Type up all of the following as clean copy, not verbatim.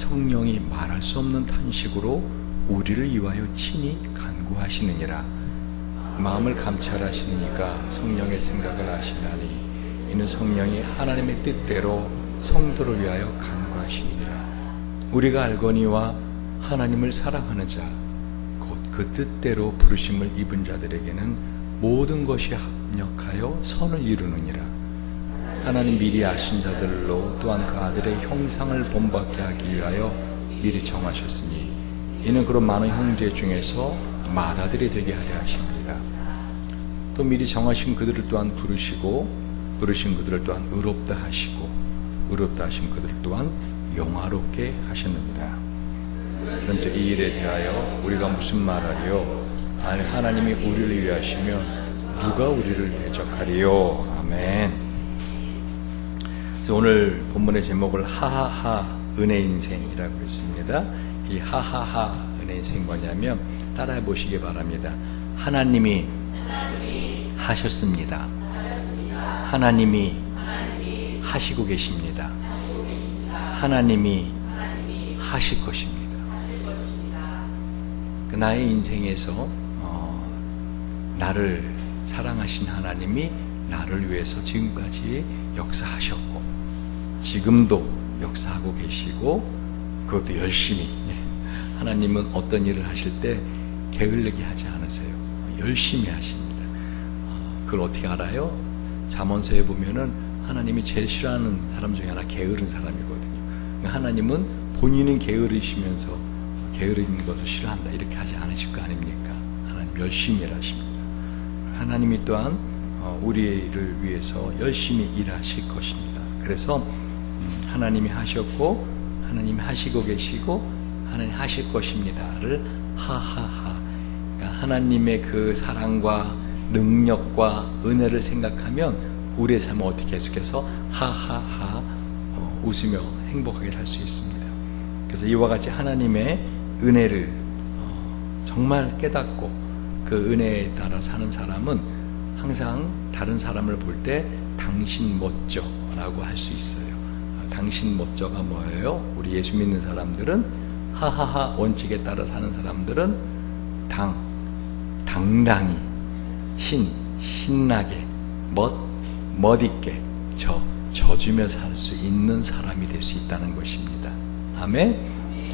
성령이 말할 수 없는 탄식으로 우리를 위하여 친히 간구하시느니라. 마음을 감찰하시니까 성령의 생각을 아시나니 이는 성령이 하나님의 뜻대로 성도를 위하여 간구하시니라. 우리가 알거니와 하나님을 사랑하는 자 곧 그 뜻대로 부르심을 입은 자들에게는 모든 것이 합력하여 선을 이루느니라. 하나님 미리 아신 자들로 또한 그 아들의 형상을 본받게 하기 위하여 미리 정하셨으니 이는 그런 많은 형제 중에서 맏아들이 되게 하려 하십니다. 또 미리 정하신 그들을 또한 부르시고 부르신 그들을 또한 의롭다 하시고 의롭다 하신 그들을 또한 영화롭게 하셨느니라. 그런즉 이 일에 대하여 우리가 무슨 말하리요? 아니 하나님이 우리를 위하시면 누가 우리를 대적하리요? 아멘. 오늘 본문의 제목을 하하하 은혜 인생이라고 했습니다. 이 하하하 은혜 인생 뭐냐면 따라해 보시기 바랍니다. 하나님이 하셨습니다. 하나님이 하시고 계십니다. 하나님이 하실 것입니다. 나의 인생에서 나를 사랑하신 하나님이 나를 위해서 지금까지 역사하셨고 지금도 역사하고 계시고 그것도 열심히. 하나님은 어떤 일을 하실 때 게을르게 하지 않으세요. 열심히 하십니다. 그걸 어떻게 알아요? 잠언서에 보면은 하나님이 제일 싫어하는 사람 중에 하나 게으른 사람이거든요. 하나님은 본인은 게으르시면서 게으른 것을 싫어한다 이렇게 하지 않으실 거 아닙니까? 하나님 열심히 일하십니다. 하나님이 또한 우리를 위해서 열심히 일하실 것입니다. 그래서 하나님이 하셨고 하나님이 하시고 계시고 하나님 하실 것입니다를 하하하. 그러니까 하나님의 그 사랑과 능력과 은혜를 생각하면 우리의 삶은 어떻게 계속해서 하하하 웃으며 행복하게 살 수 있습니다. 그래서 이와 같이 하나님의 은혜를 정말 깨닫고 그 은혜에 따라 사는 사람은 항상 다른 사람을 볼 때 당신 멋져 라고 할 수 있어요. 당신 멋져가 뭐예요? 우리 예수 믿는 사람들은 하하하 원칙에 따라 사는 사람들은 당당히 신나게 멋있게 져주며 살 수 있는 사람이 될 수 있다는 것입니다. 아멘.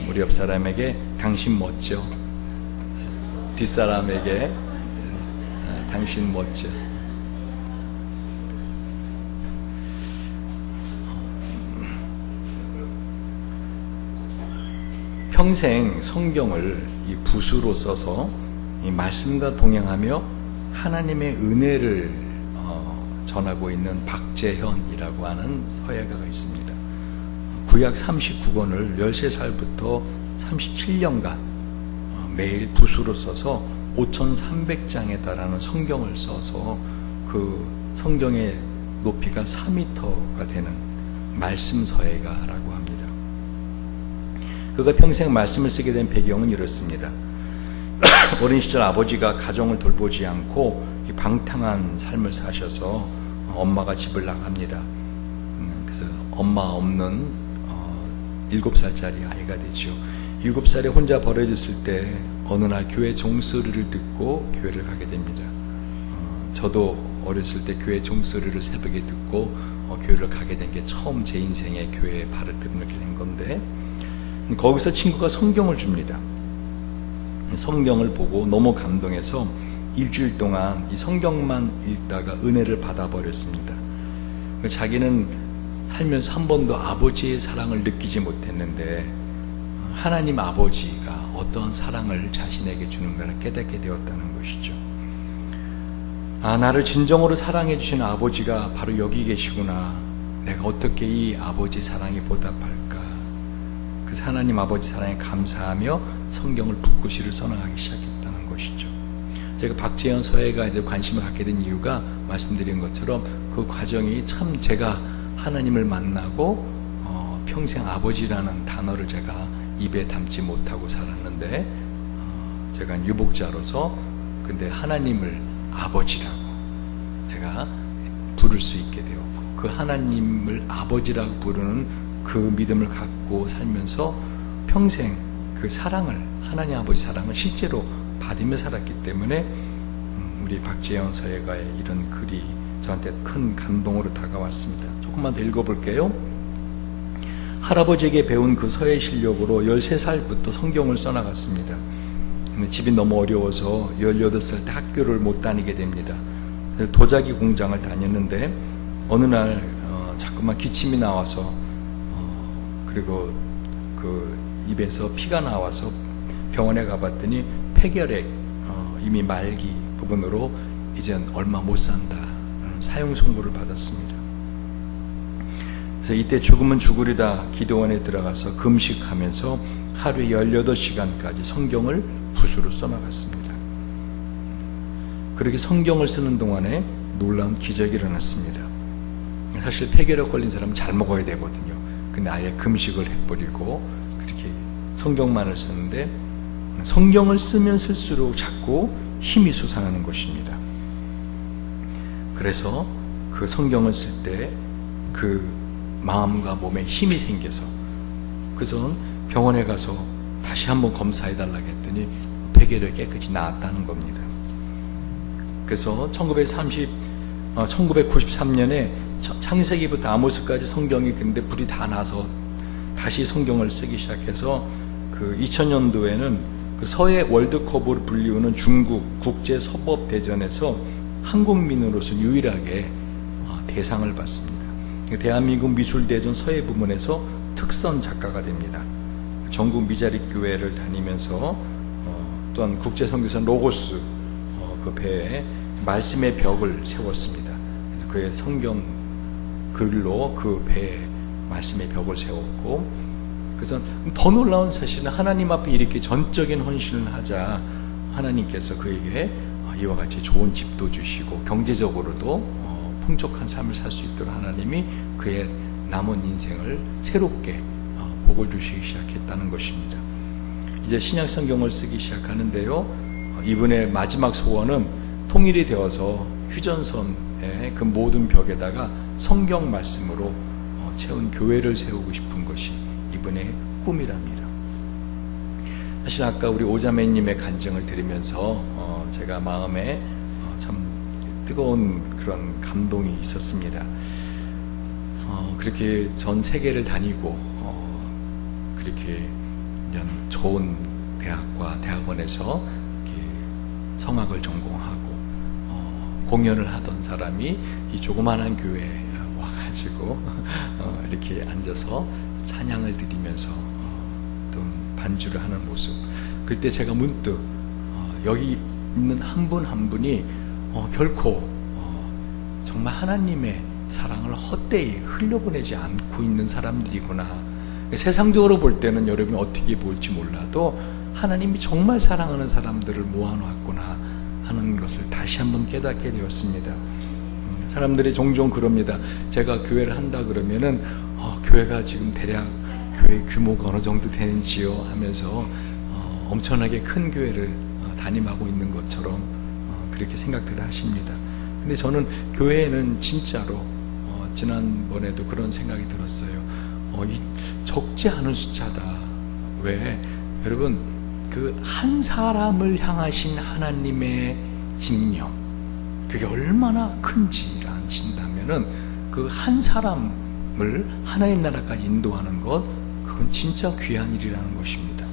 우리 옆 사람에게 당신 멋져, 뒷사람에게 당신 멋져. 평생 성경을 이 붓으로 써서 이 말씀과 동행하며 하나님의 은혜를 전하고 있는 박재현이라고 하는 서예가가 있습니다. 구약 39권을 13살부터 37년간 매일 붓으로 써서 5,300장에 달하는 성경을 써서 그 성경의 높이가 4m가 되는 말씀 서예가라고 합니다. 그가 평생 말씀을 쓰게 된 배경은 이렇습니다. 어린 시절 아버지가 가정을 돌보지 않고 방탕한 삶을 사셔서 엄마가 집을 나갑니다. 그래서 엄마 없는 7살짜리 아이가 되죠. 7살에 혼자 버려졌을 때 어느 날 교회 종소리를 듣고 교회를 가게 됩니다. 저도 어렸을 때 교회 종소리를 새벽에 듣고 교회를 가게 된 게 처음 제 인생에 교회에 발을 들이게 된 건데, 거기서 친구가 성경을 줍니다. 성경을 보고 너무 감동해서 일주일 동안 이 성경만 읽다가 은혜를 받아버렸습니다. 자기는 살면서 한 번도 아버지의 사랑을 느끼지 못했는데 하나님 아버지가 어떤 사랑을 자신에게 주는가를 깨닫게 되었다는 것이죠. 나를 진정으로 사랑해 주시는 아버지가 바로 여기 계시구나. 내가 어떻게 이 아버지의 사랑에 보답할까. 그 하나님 아버지 사랑에 감사하며 성경을 붓고시를 써나가기 시작했다는 것이죠. 제가 박재현 서예가에 대해 관심을 갖게 된 이유가 말씀드린 것처럼 그 과정이 참 제가 하나님을 만나고 평생 아버지라는 단어를 제가 입에 담지 못하고 살았는데 제가 유복자로서 근데 하나님을 아버지라고 제가 부를 수 있게 되었고 그 하나님을 아버지라고 부르는 그 믿음을 갖고 살면서 평생 그 사랑을, 하나님 아버지 사랑을 실제로 받으며 살았기 때문에 우리 박재현 서예가의 이런 글이 저한테 큰 감동으로 다가왔습니다. 조금만 더 읽어볼게요. 할아버지에게 배운 그 서예 실력으로 13살부터 성경을 써나갔습니다. 근데 집이 너무 어려워서 18살 때 학교를 못 다니게 됩니다. 도자기 공장을 다녔는데 어느 날 자꾸만 기침이 나와서 그리고 그 입에서 피가 나와서 병원에 가봤더니 폐결핵 이미 말기 부분으로 이젠 얼마 못 산다 사형 선고를 받았습니다. 그래서 이때 죽으면 죽으리다 기도원에 들어가서 금식하면서 하루에 18시간까지 성경을 붓으로 써나갔습니다. 그렇게 성경을 쓰는 동안에 놀라운 기적이 일어났습니다. 사실 폐결핵 걸린 사람은 잘 먹어야 되거든요. 근데 아예 금식을 해버리고 그렇게 성경만을 쓰는데 성경을 쓰면 쓸수록 자꾸 힘이 솟아나는 것입니다. 그래서 그 성경을 쓸 때 그 마음과 몸에 힘이 생겨서 그래서 병원에 가서 다시 한번 검사해달라고 했더니 폐결핵이 깨끗이 나았다는 겁니다. 그래서 1993년에 창세기부터 아모스까지 성경이 근데 불이 다 나서 다시 성경을 쓰기 시작해서 그 2000년도에는 그 서해 월드컵으로 불리우는 중국 국제 서법 대전에서 한국민으로서 유일하게 대상을 받습니다. 대한민국 미술대전 서예 부문에서 특선 작가가 됩니다. 전국 미자립 교회를 다니면서 또한 국제 선교사 로고스 그 배에 말씀의 벽을 세웠습니다. 그래서 그의 성경 글로 그 배에 말씀의 벽을 세웠고, 그래서 더 놀라운 사실은 하나님 앞에 이렇게 전적인 헌신을 하자 하나님께서 그에게 이와 같이 좋은 집도 주시고 경제적으로도 풍족한 삶을 살 수 있도록 하나님이 그의 남은 인생을 새롭게 복을 주시기 시작했다는 것입니다. 이제 신약 성경을 쓰기 시작하는데요, 이분의 마지막 소원은 통일이 되어서 휴전선의 그 모든 벽에다가 성경 말씀으로 채운 교회를 세우고 싶은 것이 이분의 꿈이랍니다. 사실 아까 우리 오자매님의 간증을 들으면서 제가 마음에 참 뜨거운 그런 감동이 있었습니다. 그렇게 전 세계를 다니고 그렇게 이런 좋은 대학과 대학원에서 이렇게 성악을 전공하고 공연을 하던 사람이 이 조그마한 교회에 와가지고 이렇게 앉아서 찬양을 드리면서 또 반주를 하는 모습, 그때 제가 문득 여기 있는 한 분 한 분이 결코 정말 하나님의 사랑을 헛되이 흘려보내지 않고 있는 사람들이구나. 세상적으로 볼 때는 여러분이 어떻게 볼지 몰라도 하나님이 정말 사랑하는 사람들을 모아놓았구나 하는 것을 다시 한번 깨닫게 되었습니다. 사람들이 종종 그럽니다. 제가 교회를 한다 그러면은 교회가 지금 대략 교회 규모가 어느 정도 되는지요 하면서 엄청나게 큰 교회를 담임하고 있는 것처럼 그렇게 생각들을 하십니다. 근데 저는 교회에는 진짜로 지난번에도 그런 생각이 들었어요. 이 적지 않은 숫자다. 왜? 여러분, 그 한 사람을 향하신 하나님의 집념, 그게 얼마나 큰지 아신다면은 그 한 사람을 하나님 나라까지 인도하는 것, 그건 진짜 귀한 일이라는 것입니다.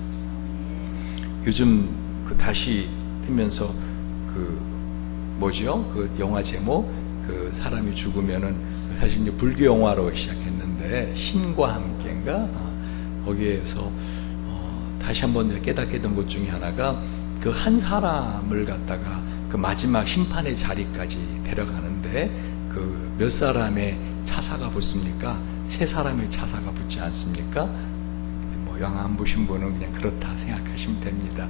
요즘 그 다시 뜨면서 그 뭐죠? 그 영화 제목, 그 사람이 죽으면은 사실 이제 불교 영화로 시작했는데 신과 함께인가 거기에서 다시 한번 깨닫게 된 것 중에 하나가 그 한 사람을 갖다가 그 마지막 심판의 자리까지 데려가는데 그 몇 사람의 차사가 붙습니까? 3사람의 차사가 붙지 않습니까? 뭐 영화 안 보신 분은 그냥 그렇다 생각하시면 됩니다.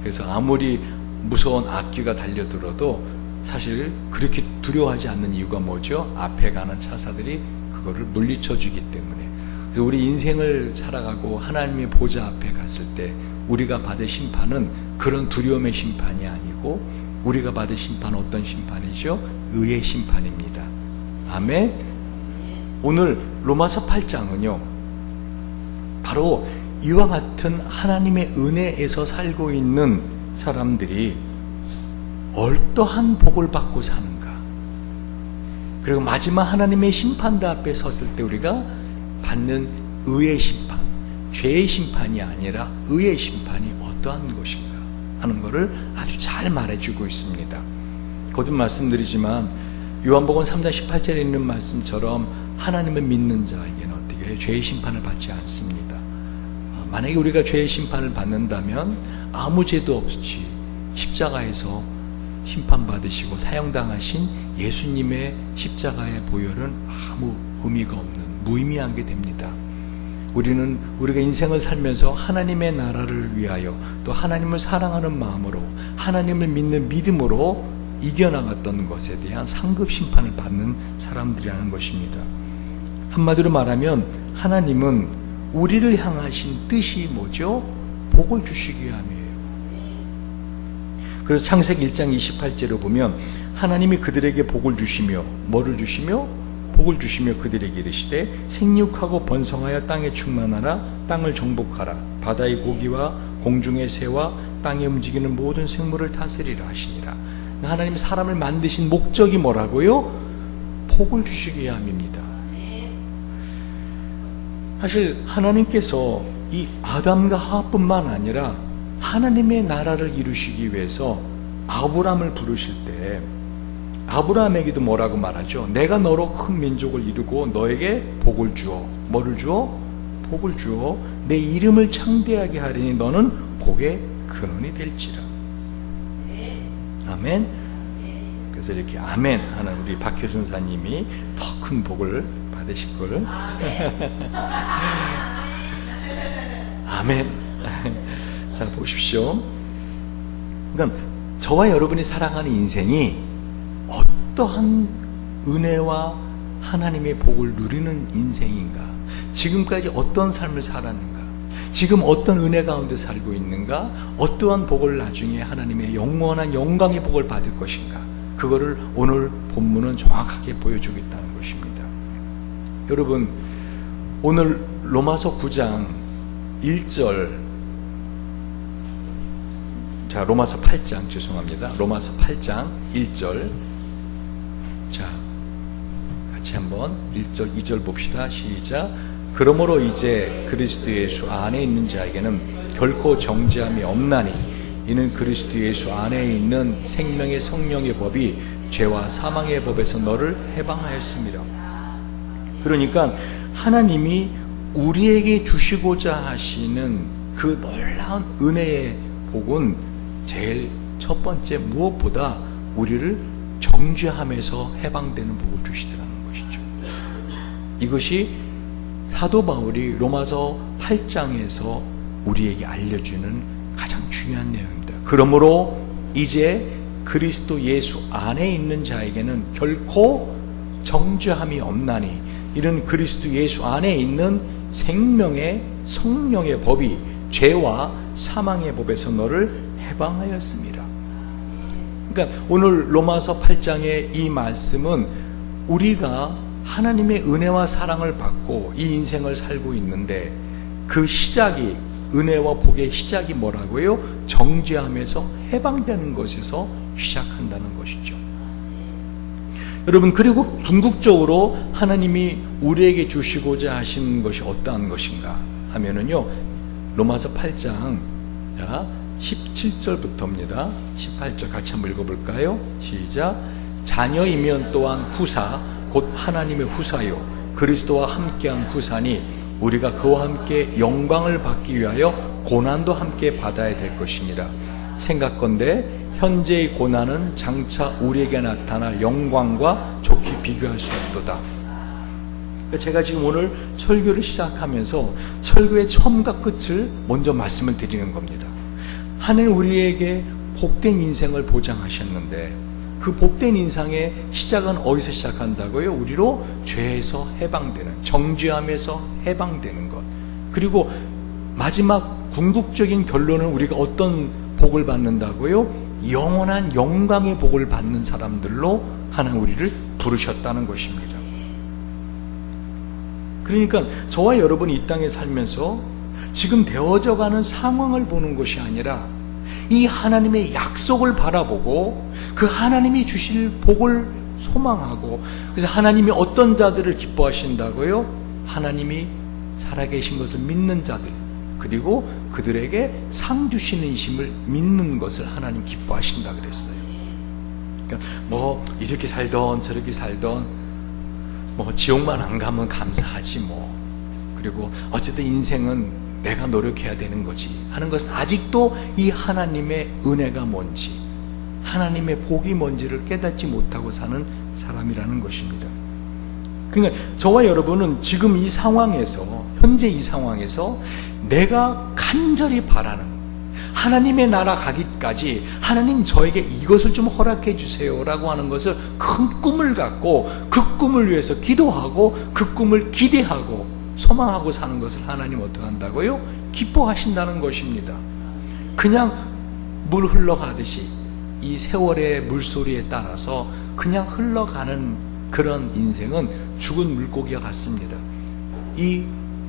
그래서 아무리 무서운 악귀가 달려들어도 사실 그렇게 두려워하지 않는 이유가 뭐죠? 앞에 가는 차사들이 그거를 물리쳐 주기 때문에. 그래서 우리 인생을 살아가고 하나님의 보좌 앞에 갔을 때 우리가 받을 심판은 그런 두려움의 심판이 아니고 우리가 받을 심판은 어떤 심판이죠? 의의 심판입니다. 아멘. 오늘 로마서 8장은요 바로 이와 같은 하나님의 은혜에서 살고 있는 사람들이 어떠한 복을 받고 사는가? 그리고 마지막 하나님의 심판대 앞에 섰을 때 우리가 받는 의의 심판, 죄의 심판이 아니라 의의 심판이 어떠한 것인가 하는 것을 아주 잘 말해주고 있습니다. 거듭 말씀드리지만 요한복음 3장 18절에 있는 말씀처럼 하나님을 믿는 자에게는 어떻게 해요? 죄의 심판을 받지 않습니다. 만약에 우리가 죄의 심판을 받는다면 아무 죄도 없이 십자가에서 심판받으시고 사형당하신 예수님의 십자가의 보혈은 아무 의미가 없는 무의미한 게 됩니다. 우리는 우리가 인생을 살면서 하나님의 나라를 위하여 또 하나님을 사랑하는 마음으로 하나님을 믿는 믿음으로 이겨나갔던 것에 대한 상급 심판을 받는 사람들이라는 것입니다. 한마디로 말하면 하나님은 우리를 향하신 뜻이 뭐죠? 복을 주시기 위함이에요. 그래서 창세기 1장 28절을 보면 하나님이 그들에게 복을 주시며 뭐를 주시며? 복을 주시며 그들에게 이르시되 생육하고 번성하여 땅에 충만하라 땅을 정복하라 바다의 고기와 공중의 새와 땅에 움직이는 모든 생물을 다스리라 하시니라. 하나님이 사람을 만드신 목적이 뭐라고요? 복을 주시기 위함입니다. 사실 하나님께서 이 아담과 하와뿐만 아니라 하나님의 나라를 이루시기 위해서 아브라함을 부르실 때 아브라함에게도 뭐라고 말하죠? 내가 너로 큰 민족을 이루고 너에게 복을 주어. 뭐를 주어? 복을 주어. 내 이름을 창대하게 하리니 너는 복의 근원이 될지라. 아멘. 그래서 이렇게 아멘 하는 우리 박효준 사님이 더 큰 복을 받으실 걸. 아멘. 자, 보십시오. 그러니까 저와 여러분이 살아가는 인생이 어떠한 은혜와 하나님의 복을 누리는 인생인가? 지금까지 어떤 삶을 살았는가? 지금 어떤 은혜 가운데 살고 있는가? 어떠한 복을 나중에 하나님의 영원한 영광의 복을 받을 것인가? 그거를 오늘 본문은 정확하게 보여주고 있다는 것입니다. 여러분, 오늘 로마서 9장 1절, 자, 로마서 8장, 죄송합니다. 로마서 8장 1절. 자, 같이 한번 1절, 2절 봅시다. 시작. 그러므로 이제 그리스도 예수 안에 있는 자에게는 결코 정죄함이 없나니 이는 그리스도 예수 안에 있는 생명의 성령의 법이 죄와 사망의 법에서 너를 해방하였습니다. 그러니까 하나님이 우리에게 주시고자 하시는 그 놀라운 은혜의 복은 제일 첫 번째 무엇보다 우리를 정죄함에서 해방되는 복을 주시더라는 것이죠. 이것이 사도 바울이 로마서 8장에서 우리에게 알려주는 가장 중요한 내용입니다. 그러므로 이제 그리스도 예수 안에 있는 자에게는 결코 정죄함이 없나니 이는 그리스도 예수 안에 있는 생명의 성령의 법이 죄와 사망의 법에서 너를 해방하였습니다. 그러니까 오늘 로마서 8장의 이 말씀은 우리가 하나님의 은혜와 사랑을 받고 이 인생을 살고 있는데 그 시작이 은혜와 복의 시작이 뭐라고요? 정죄함에서 해방되는 것에서 시작한다는 것이죠. 여러분, 그리고 궁극적으로 하나님이 우리에게 주시고자 하신 것이 어떠한 것인가 하면은요, 로마서 8장 17절부터입니다. 18절 같이 한번 읽어볼까요? 시작. 자녀이면 또한 후사 곧 하나님의 후사요 그리스도와 함께한 후사니 우리가 그와 함께 영광을 받기 위하여 고난도 함께 받아야 될 것이니라. 생각건대 현재의 고난은 장차 우리에게 나타날 영광과 좋게 비교할 수 없도다. 제가 지금 오늘 설교를 시작하면서 설교의 처음과 끝을 먼저 말씀을 드리는 겁니다. 하나님 우리에게 복된 인생을 보장하셨는데 그 복된 인생의 시작은 어디서 시작한다고요? 우리로 죄에서 해방되는, 정죄함에서 해방되는 것. 그리고 마지막 궁극적인 결론은 우리가 어떤 복을 받는다고요? 영원한 영광의 복을 받는 사람들로 하나님 우리를 부르셨다는 것입니다. 그러니까 저와 여러분이 이 땅에 살면서 지금 되어져 가는 상황을 보는 것이 아니라 이 하나님의 약속을 바라보고 그 하나님이 주실 복을 소망하고, 그래서 하나님이 어떤 자들을 기뻐하신다고요? 하나님이 살아계신 것을 믿는 자들, 그리고 그들에게 상 주시는 이심을 믿는 것을 하나님 기뻐하신다 그랬어요. 그러니까 뭐 이렇게 살던 저렇게 살던 뭐 지옥만 안 가면 감사하지 뭐, 그리고 어쨌든 인생은 내가 노력해야 되는 거지 하는 것은 아직도 이 하나님의 은혜가 뭔지, 하나님의 복이 뭔지를 깨닫지 못하고 사는 사람이라는 것입니다. 그러니까 저와 여러분은 지금 이 상황에서, 현재 이 상황에서 내가 간절히 바라는 하나님의 나라 가기까지 하나님 저에게 이것을 좀 허락해 주세요 라고 하는 것을 큰 꿈을 갖고 그 꿈을 위해서 기도하고 그 꿈을 기대하고 소망하고 사는 것을 하나님 어떻게 한다고요? 기뻐하신다는 것입니다. 그냥 물 흘러가듯이 이 세월의 물소리에 따라서 그냥 흘러가는 그런 인생은 죽은 물고기와 같습니다. 이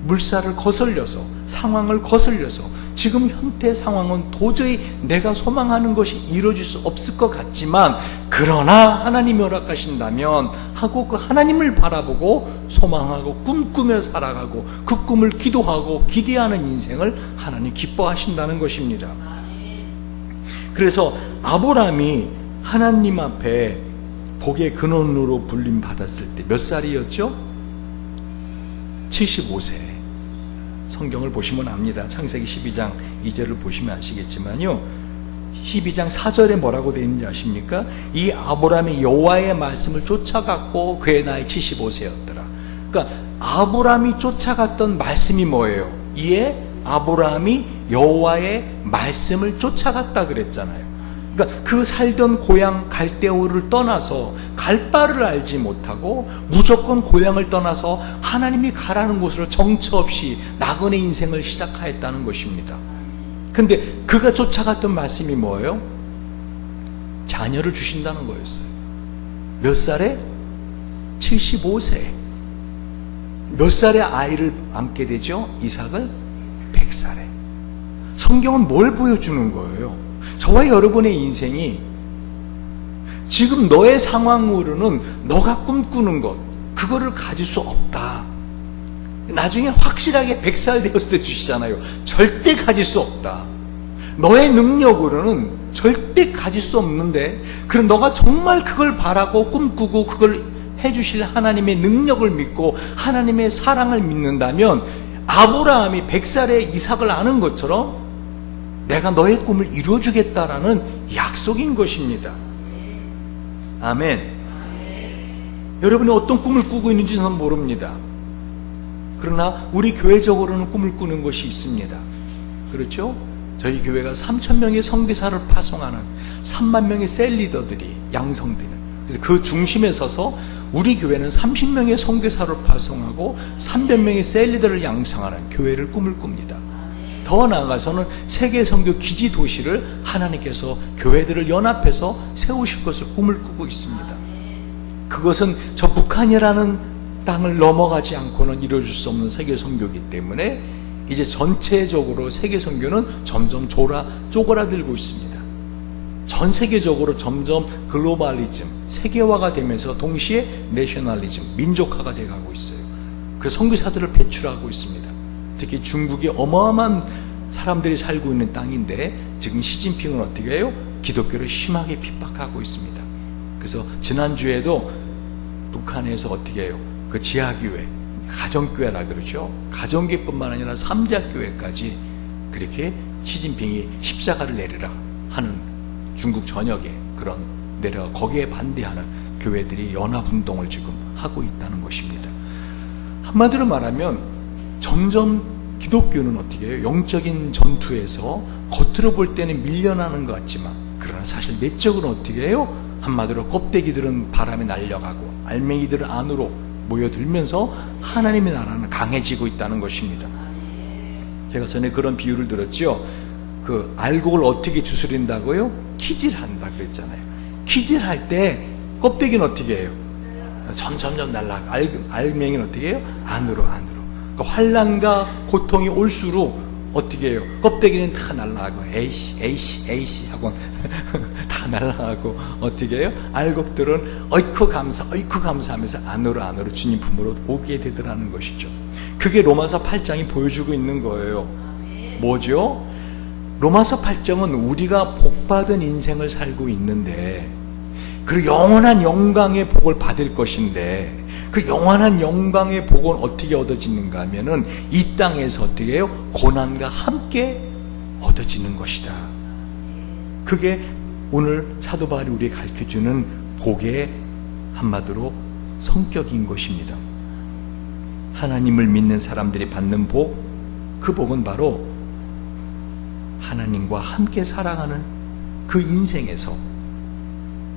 물살을 거슬려서, 상황을 거슬려서 지금 현재 상황은 도저히 내가 소망하는 것이 이루어질 수 없을 것 같지만, 그러나 하나님이 허락하신다면 하고 그 하나님을 바라보고 소망하고 꿈꾸며 살아가고 그 꿈을 기도하고 기대하는 인생을 하나님 기뻐하신다는 것입니다. 그래서 아브라함이 하나님 앞에 복의 근원으로 불림 받았을 때 몇 살이었죠? 75세. 성경을 보시면 압니다. 창세기 12장 2절을 보시면 아시겠지만요, 12장 4절에 뭐라고 되어 있는지 아십니까? 이 아브라함이 여호와의 말씀을 쫓아갔고 그의 나이 75세였더라. 그러니까 아브라함이 쫓아갔던 말씀이 뭐예요? 이에 아브라함이 여호와의 말씀을 쫓아갔다 그랬잖아요. 그러니까 그 살던 고향 갈대우를 떠나서 갈 바를 알지 못하고 무조건 고향을 떠나서 하나님이 가라는 곳으로 정처 없이 나그네 인생을 시작하였다는 것입니다. 근데 그가 쫓아갔던 말씀이 뭐예요? 자녀를 주신다는 거였어요. 몇 살에? 75세. 몇 살에 아이를 안게 되죠? 이삭을? 100살에. 성경은 뭘 보여주는 거예요? 저와 여러분의 인생이 지금 너의 상황으로는 너가 꿈꾸는 것, 그거를 가질 수 없다. 나중에 확실하게 100살 되었을 때 주시잖아요. 절대 가질 수 없다. 너의 능력으로는 절대 가질 수 없는데, 그럼 너가 정말 그걸 바라고 꿈꾸고 그걸 해주실 하나님의 능력을 믿고 하나님의 사랑을 믿는다면, 아브라함이 100살에 이삭을 아는 것처럼 내가 너의 꿈을 이루어주겠다라는 약속인 것입니다. 아멘. 여러분이 어떤 꿈을 꾸고 있는지는 저는 모릅니다. 그러나 우리 교회적으로는 꿈을 꾸는 것이 있습니다. 그렇죠? 저희 교회가 3,000명의 선교사를 파송하는 3만 명의 셀리더들이 양성되는, 그래서 그 중심에 서서 우리 교회는 30명의 선교사를 파송하고 300명의 셀리더를 양성하는 교회를 꿈을 꿉니다. 더 나아가서는 세계 선교 기지 도시를 하나님께서 교회들을 연합해서 세우실 것을 꿈을 꾸고 있습니다. 그것은 저 북한이라는 땅을 넘어가지 않고는 이루어질 수 없는 세계 선교이기 때문에 이제 전체적으로 세계 선교는 점점 쪼그라들고 있습니다. 전 세계적으로 점점 글로벌리즘, 세계화가 되면서 동시에 내셔널리즘, 민족화가 돼가고 있어요. 그 선교사들을 배출하고 있습니다. 특히 중국이 어마어마한 사람들이 살고 있는 땅인데 지금 시진핑은 어떻게 해요? 기독교를 심하게 핍박하고 있습니다. 그래서 지난주에도 북한에서 어떻게 해요? 그 지하교회, 가정교회라 그러죠. 가정교회뿐만 아니라 삼자교회까지 그렇게 시진핑이 십자가를 내리라 하는 중국 전역에 그런 내려가 거기에 반대하는 교회들이 연합운동을 지금 하고 있다는 것입니다. 한마디로 말하면 점점 기독교는 어떻게 해요? 영적인 전투에서 겉으로 볼 때는 밀려나는 것 같지만, 그러나 사실 내적으로 어떻게 해요? 한마디로 껍데기들은 바람에 날려가고 알맹이들은 안으로 모여들면서 하나님의 나라는 강해지고 있다는 것입니다. 제가 전에 그런 비유를 들었죠. 그 알곡을 어떻게 주스린다고요? 키질한다 그랬잖아요. 키질할 때 껍데기는 어떻게 해요? 점점점 날아가. 알맹이는 어떻게 해요? 안으로. 그 환난과 고통이 올수록 어떻게 해요? 껍데기는 다 날아가고 에이씨 하고 다 날아가고 어떻게 해요? 알곡들은 어이쿠 감사하면서 안으로 주님 품으로 오게 되더라는 것이죠. 그게 로마서 8장이 보여주고 있는 거예요. 뭐죠? 로마서 8장은 우리가 복받은 인생을 살고 있는데, 그리고 영원한 영광의 복을 받을 것인데, 그 영원한 영광의 복은 어떻게 얻어지는가 하면은 이 땅에서 어떻게 해요? 고난과 함께 얻어지는 것이다. 그게 오늘 사도 바울이 우리에게 가르쳐주는 복의 한마디로 성격인 것입니다. 하나님을 믿는 사람들이 받는 복, 그 복은 바로 하나님과 함께 살아가는 그 인생에서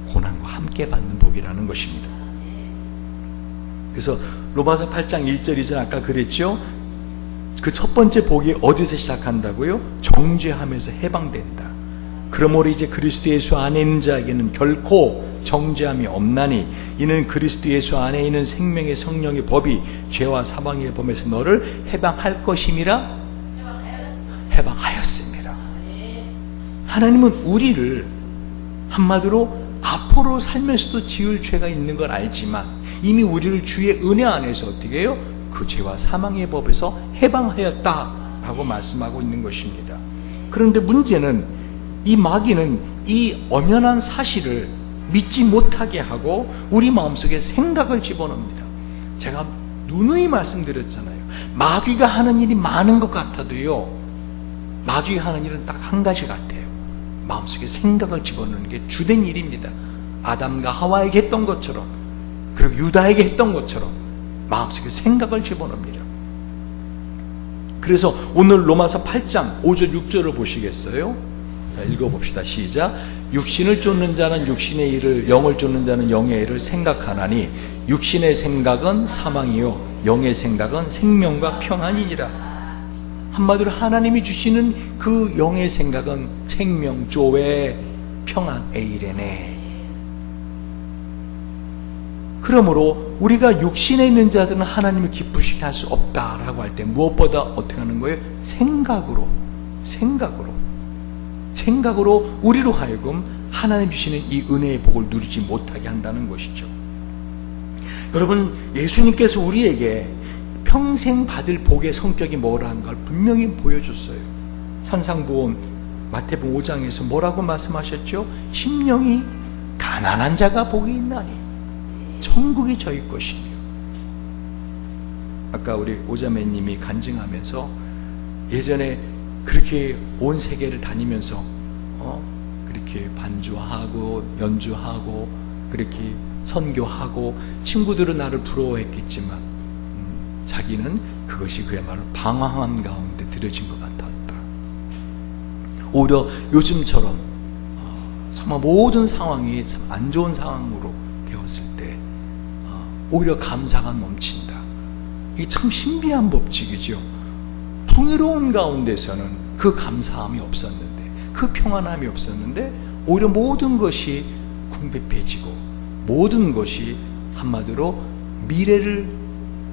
고난과 함께 받는 복이라는 것입니다. 그래서 로마서 8장 1절 2절 아까 그랬죠? 그 첫 번째 복이 어디서 시작한다고요? 정죄함에서 해방된다. 그러므로 이제 그리스도 예수 안에 있는 자에게는 결코 정죄함이 없나니 이는 그리스도 예수 안에 있는 생명의 성령의 법이 죄와 사망의 법에서 너를 해방할 것임이라 해방하였습니다. 하나님은 우리를 한마디로 앞으로 살면서도 지을 죄가 있는 걸 알지만 이미 우리를 주의 은혜 안에서 어떻게 해요? 그 죄와 사망의 법에서 해방하였다라고 말씀하고 있는 것입니다. 그런데 문제는 이 마귀는 이 엄연한 사실을 믿지 못하게 하고 우리 마음속에 생각을 집어넣습니다. 제가 누누이 말씀드렸잖아요. 마귀가 하는 일이 많은 것 같아도요, 마귀가 하는 일은 딱 한 가지 같아요. 마음속에 생각을 집어넣는 게 주된 일입니다. 아담과 하와에게 했던 것처럼, 그리고 유다에게 했던 것처럼 마음속에 생각을 집어넣습니다. 그래서 오늘 로마서 8장 5절 6절을 보시겠어요? 자, 읽어봅시다. 시작. 육신을 쫓는 자는 육신의 일을, 영을 쫓는 자는 영의 일을 생각하나니 육신의 생각은 사망이요 영의 생각은 생명과 평안이니라. 한마디로 하나님이 주시는 그 영의 생각은 생명, 조회, 평안, 에이레네. 그러므로 우리가 육신에 있는 자들은 하나님을 기쁘시게 할 수 없다라고 할 때 무엇보다 어떻게 하는 거예요? 생각으로 우리로 하여금 하나님 주시는 이 은혜의 복을 누리지 못하게 한다는 것이죠. 여러분, 예수님께서 우리에게 평생 받을 복의 성격이 뭐라는 걸 분명히 보여줬어요. 산상보험 마태복음 5장에서 뭐라고 말씀하셨죠? 심령이 가난한 자가 복이 있나니 천국이 저희 것이며. 아까 우리 오자매님이 간증하면서 예전에 그렇게 온 세계를 다니면서 그렇게 반주하고 연주하고 그렇게 선교하고 친구들은 나를 부러워했겠지만 자기는 그것이 그야말로 방황함 가운데 들여진 것 같았다. 오히려 요즘처럼 정말 모든 상황이 참 안 좋은 상황으로 되었을 때 오히려 감사가 넘친다. 이게 참 신비한 법칙이죠. 풍요로운 가운데서는 그 감사함이 없었는데, 그 평안함이 없었는데 오히려 모든 것이 궁핍해지고 모든 것이 한마디로 미래를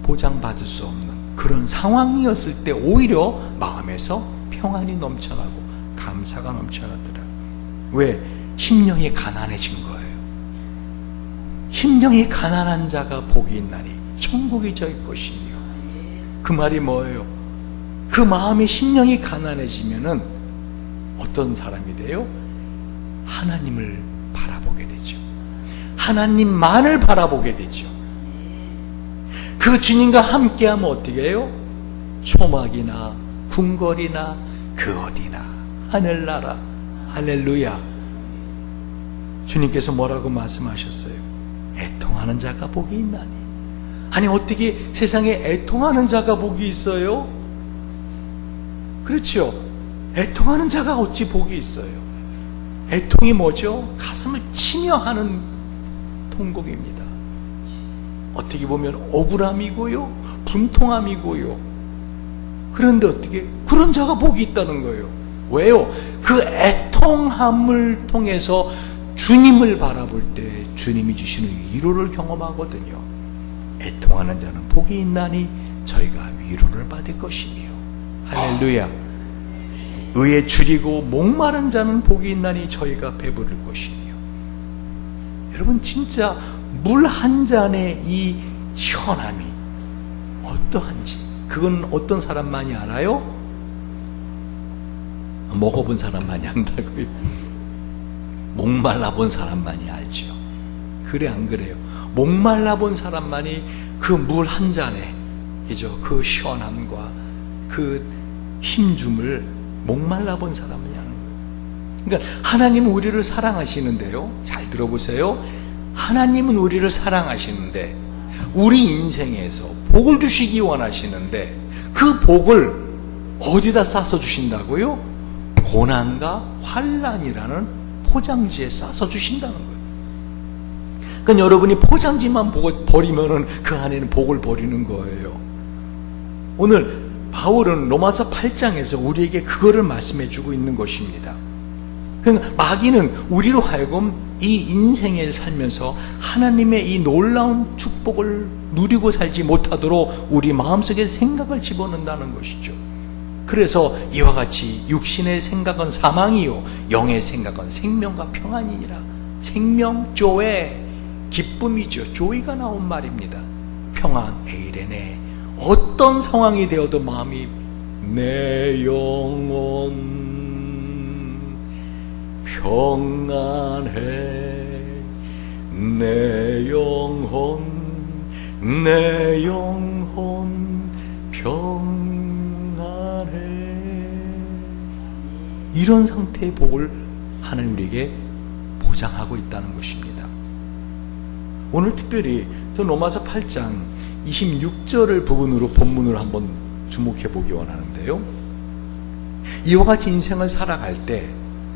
보장받을 수 없는 그런 상황이었을 때 오히려 마음에서 평안이 넘쳐나고 감사가 넘쳐나더라. 왜? 심령이 가난해진 거예요. 심령이 가난한 자가 복이 있나니 천국이 저희 것이며. 그 말이 뭐예요? 그 마음의 심령이 가난해지면은 어떤 사람이 돼요? 하나님을 바라보게 되죠. 하나님만을 바라보게 되죠. 그 주님과 함께하면 어떻게 해요? 초막이나 궁궐이나 그 어디나 하늘나라. 할렐루야. 주님께서 뭐라고 말씀하셨어요? 애통하는 자가 복이 있나니. 아니 어떻게 세상에 애통하는 자가 복이 있어요? 그렇죠. 애통하는 자가 어찌 복이 있어요? 애통이 뭐죠? 가슴을 치며 하는 통곡입니다. 어떻게 보면 억울함이고요, 분통함이고요. 그런데 어떻게 그런 자가 복이 있다는 거예요. 왜요? 그 애통함을 통해서 주님을 바라볼 때 주님이 주시는 위로를 경험하거든요. 애통하는 자는 복이 있나니 저희가 위로를 받을 것이며. 할렐루야. 의에 줄이고 목마른 자는 복이 있나니 저희가 배부를 것이며. 여러분, 진짜 물 한 잔의 이 시원함이 어떠한지, 그건 어떤 사람만이 알아요? 먹어본 사람만이 안다고요. 목말라 본 사람만이 알죠. 그래 안 그래요? 목말라 본 사람만이 그 물 한 잔에, 그죠? 그 시원함과 그 힘줌을 목말라 본 사람만이 아는 거예요. 그러니까 하나님은 우리를 사랑하시는데요, 잘 들어보세요. 하나님은 우리를 사랑하시는데 우리 인생에서 복을 주시기 원하시는데 그 복을 어디다 싸서 주신다고요? 고난과 환난이라는 포장지에 싸서 주신다는 거예요. 그러니까 여러분이 포장지만 버리면은 그 안에는 복을 버리는 거예요. 오늘 바울은 로마서 8장에서 우리에게 그거를 말씀해 주고 있는 것입니다. 그러니까 마귀는 우리로 하여금 이 인생에 살면서 하나님의 이 놀라운 축복을 누리고 살지 못하도록 우리 마음속에 생각을 집어넣는다는 것이죠. 그래서 이와 같이 육신의 생각은 사망이요 영의 생각은 생명과 평안이니라. 생명, 조에 기쁨이죠. 조이가 나온 말입니다. 평안, 에이레네. 어떤 상황이 되어도 마음이 내 영혼 평안해, 내 영혼 평안해. 이런 상태의 복을 하나님 우리에게 보장하고 있다는 것입니다. 오늘 특별히 저 로마서 8장 26절을 부분으로 본문으로 한번 주목해 보기 원하는데요, 이와 같이 인생을 살아갈 때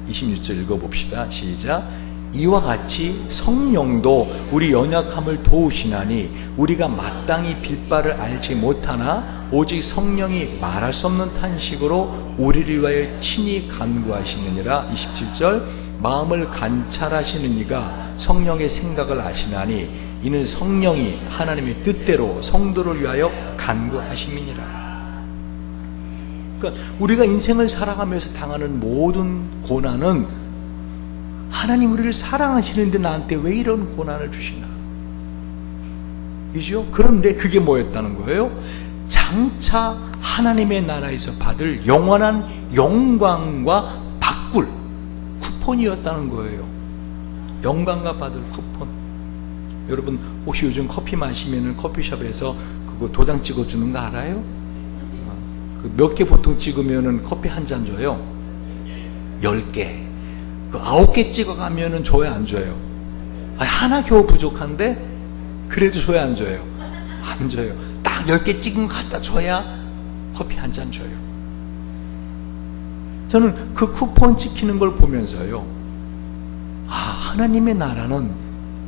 26절 읽어봅시다. 시작. 이와 같이 성령도 우리 연약함을 도우시나니 우리가 마땅히 빌 바를 알지 못하나 오직 성령이 말할 수 없는 탄식으로 우리를 위하여 친히 간구하시느니라. 27절. 마음을 관찰하시는 이가 성령의 생각을 아시나니 이는 성령이 하나님의 뜻대로 성도를 위하여 간구하심이니라. 그러니까 우리가 인생을 살아가면서 당하는 모든 고난은 하나님 우리를 사랑하시는데 나한테 왜 이런 고난을 주시나? 그죠? 그런데 그게 뭐였다는 거예요? 장차 하나님의 나라에서 받을 영원한 영광과 바꿀 쿠폰이었다는 거예요. 영광과 받을 쿠폰. 여러분 혹시 요즘 커피 마시면은 커피숍에서 그거 도장 찍어주는 거 알아요? 그 몇 개 보통 찍으면은 커피 한 잔 줘요? 10개. 그 9개 찍어가면은 줘요, 안 줘요? 아니, 하나 겨우 부족한데 그래도 줘요, 안 줘요? 안 줘요. 딱 10개 찍은 거 갖다 줘야 커피 한 잔 줘요. 저는 그 쿠폰 찍히는 걸 보면서요, 아, 하나님의 나라는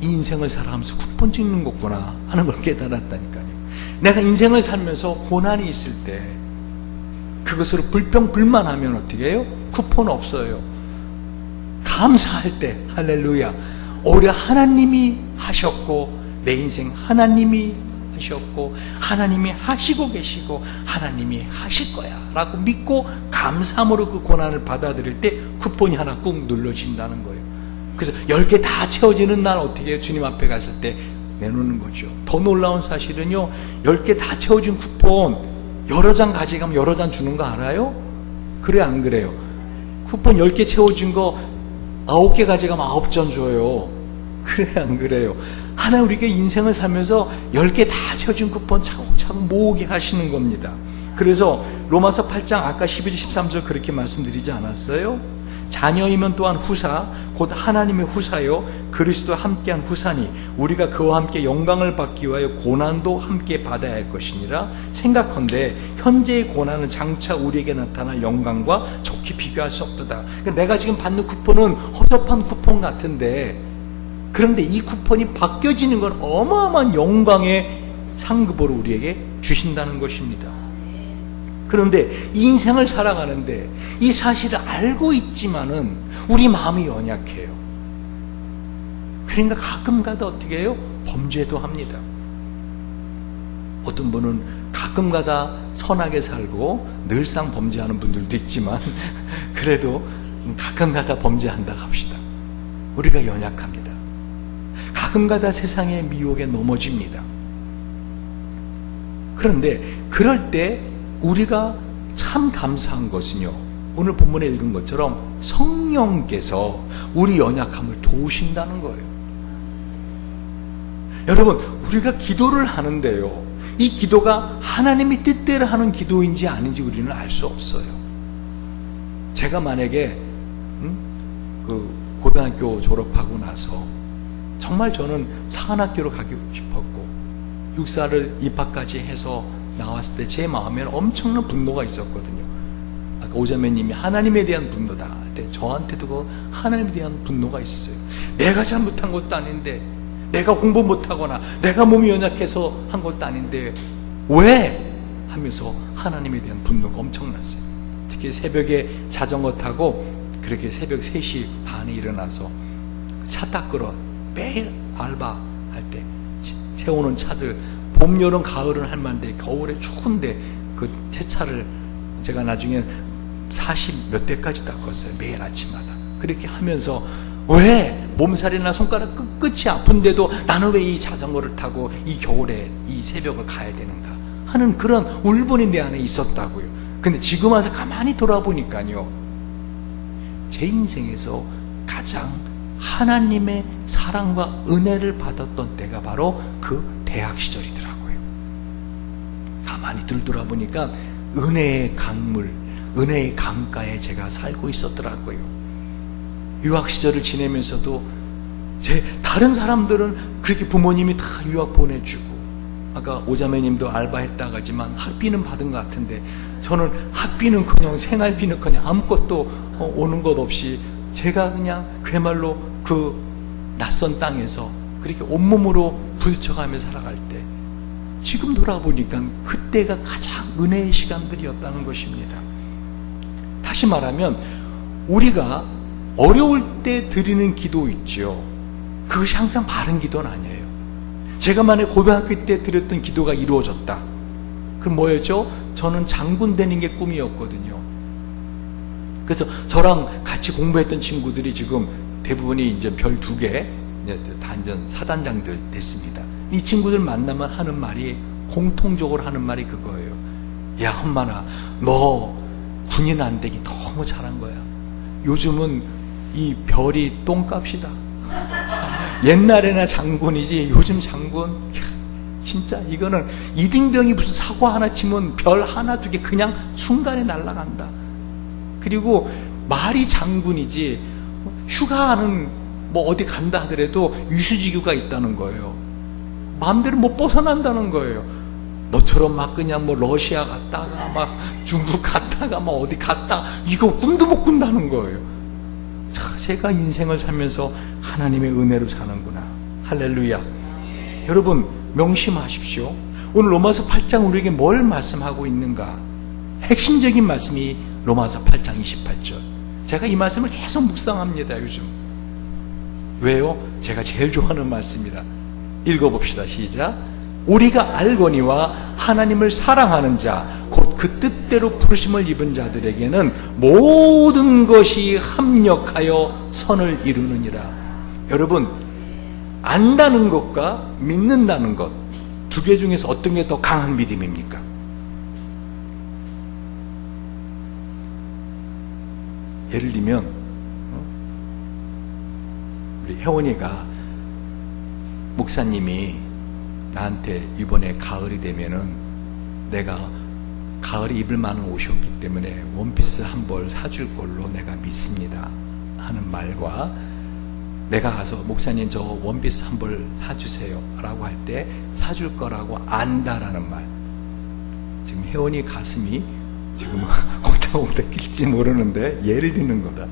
이 인생을 살아가면서 쿠폰 찍는 거구나 하는 걸 깨달았다니까요. 내가 인생을 살면서 고난이 있을 때 그것으로 불평불만하면 어떻게 해요? 쿠폰 없어요. 감사할 때 할렐루야, 오히려 하나님이 하셨고 내 인생 하나님이 하셨고 하나님이 하시고 계시고 하나님이 하실 거야 라고 믿고 감사함으로 그 고난을 받아들일 때 쿠폰이 하나 꾹 눌러진다는 거예요. 그래서 10개 다 채워지는 날 어떻게 해요? 주님 앞에 갔을 때 내놓는 거죠. 더 놀라운 사실은요, 10개 다 채워진 쿠폰 여러 장 가져가면 여러 장 주는 거 알아요? 그래 안 그래요? 쿠폰 10개 채워진 거 9개 가져가면 9장 줘요. 그래 안 그래요? 하나님 우리가 인생을 살면서 10개 다 채워진 쿠폰 차곡차곡 모으게 하시는 겁니다. 그래서 로마서 8장 아까 12절 13절 그렇게 말씀드리지 않았어요? 자녀이면 또한 후사 곧 하나님의 후사요 그리스도와 함께한 후사니 우리가 그와 함께 영광을 받기 위하여 고난도 함께 받아야 할 것이니라. 생각컨대 현재의 고난은 장차 우리에게 나타날 영광과 좋게 비교할 수 없도다. 그러니까 내가 지금 받는 쿠폰은 허접한 쿠폰 같은데, 그런데 이 쿠폰이 바뀌어지는 건 어마어마한 영광의 상급으로 우리에게 주신다는 것입니다. 그런데 이 인생을 살아가는데 이 사실을 알고 있지만은 우리 마음이 연약해요. 그러니까 가끔가다 어떻게 해요? 범죄도 합니다. 어떤 분은 가끔가다 선하게 살고 늘상 범죄하는 분들도 있지만 그래도 가끔가다 범죄한다 합시다. 우리가 연약합니다. 가끔가다 세상의 미혹에 넘어집니다. 그런데 그럴 때 우리가 참 감사한 것은요, 오늘 본문에 읽은 것처럼 성령께서 우리 연약함을 도우신다는 거예요. 여러분, 우리가 기도를 하는데요, 이 기도가 하나님의 뜻대로 하는 기도인지 아닌지 우리는 알 수 없어요. 제가 만약에 그 고등학교 졸업하고 나서 정말 저는 사관학교로 가고 싶었고 육사를 입학까지 해서 나왔을 때 제 마음에는 엄청난 분노가 있었거든요. 아까 오자매님이 하나님에 대한 분노다. 근데 저한테도 그 하나님에 대한 분노가 있었어요. 내가 잘못한 것도 아닌데, 내가 공부 못하거나 내가 몸이 연약해서 한 것도 아닌데 왜? 하면서 하나님에 대한 분노가 엄청났어요. 특히 새벽에 자전거 타고 그렇게 새벽 3시 반에 일어나서 차 닦으러 매일 알바할 때 세우는 차들, 봄, 여름, 가을은 할 만한데 겨울에 추운데 그 새 차를 제가 나중에 40 몇 대까지 닦았어요. 매일 아침마다. 그렇게 하면서 왜 몸살이나 손가락 끝이 아픈데도 나는 왜 이 자전거를 타고 이 겨울에 이 새벽을 가야 되는가 하는 그런 울분이 내 안에 있었다고요. 근데 지금 와서 가만히 돌아보니까요, 제 인생에서 가장 하나님의 사랑과 은혜를 받았던 때가 바로 그 대학 시절이더라고요. 가만히 돌아보니까 은혜의 강물, 은혜의 강가에 제가 살고 있었더라고요. 유학 시절을 지내면서도 다른 사람들은 그렇게 부모님이 다 유학 보내주고, 아까 오자매님도 알바했다고 하지만 학비는 받은 것 같은데 저는 학비는커녕 생활비는커녕 아무것도 오는 것 없이 제가 그냥 그야말로 그 낯선 땅에서 그렇게 온몸으로 부딪혀가며 살아갈 때, 지금 돌아보니까 그때가 가장 은혜의 시간들이었다는 것입니다. 다시 말하면 우리가 어려울 때 드리는 기도 있죠. 그것이 항상 바른 기도는 아니에요. 제가 만약 고등학교 때 드렸던 기도가 이루어졌다, 그럼 뭐였죠? 저는 장군 되는 게 꿈이었거든요. 그래서 저랑 같이 공부했던 친구들이 지금 대부분이 이제 별 2개 단전 사단장들 됐습니다. 이 친구들 만나면 하는 말이, 공통적으로 하는 말이 그거예요. 야, 엄마나 너 군인 안 되기 너무 잘한 거야. 요즘은 이 별이 똥값이다. 옛날에나 장군이지 요즘 장군, 진짜 이거는 이등병이 무슨 사고 하나 치면 별 하나 2개 그냥 순간에 날아간다. 그리고 말이 장군이지 휴가는 뭐 어디 간다 하더라도 유수지규가 있다는 거예요. 마음대로 못 벗어난다는 거예요. 너처럼 막 그냥 뭐 러시아 갔다가 막 중국 갔다가 막 어디 갔다, 이거 꿈도 못 꾼다는 거예요. 자, 제가 인생을 살면서 하나님의 은혜로 사는구나. 할렐루야. 여러분 명심하십시오. 오늘 로마서 8장 우리에게 뭘 말씀하고 있는가? 핵심적인 말씀이 로마서 8장 28절. 제가 이 말씀을 계속 묵상합니다, 요즘. 왜요? 제가 제일 좋아하는 말씀이라. 읽어봅시다. 시작. 우리가 알거니와 하나님을 사랑하는 자, 곧 그 뜻대로 부르심을 입은 자들에게는 모든 것이 합력하여 선을 이루느니라. 여러분, 안다는 것과 믿는다는 것, 2개 중에서 어떤 게 더 강한 믿음입니까? 예를 들면 우리 혜원이가, 목사님이 나한테 이번에 가을이 되면은 내가 가을에 입을 만한 옷이었기 때문에 원피스 한 벌 사줄 걸로 내가 믿습니다 하는 말과, 내가 가서 목사님 저 원피스 한 벌 사주세요 라고 할 때 사줄 거라고 안다라는 말. 지금 혜원이 가슴이 지금 옥닥옥닥 낄지 모르는데 예를 드는 거다.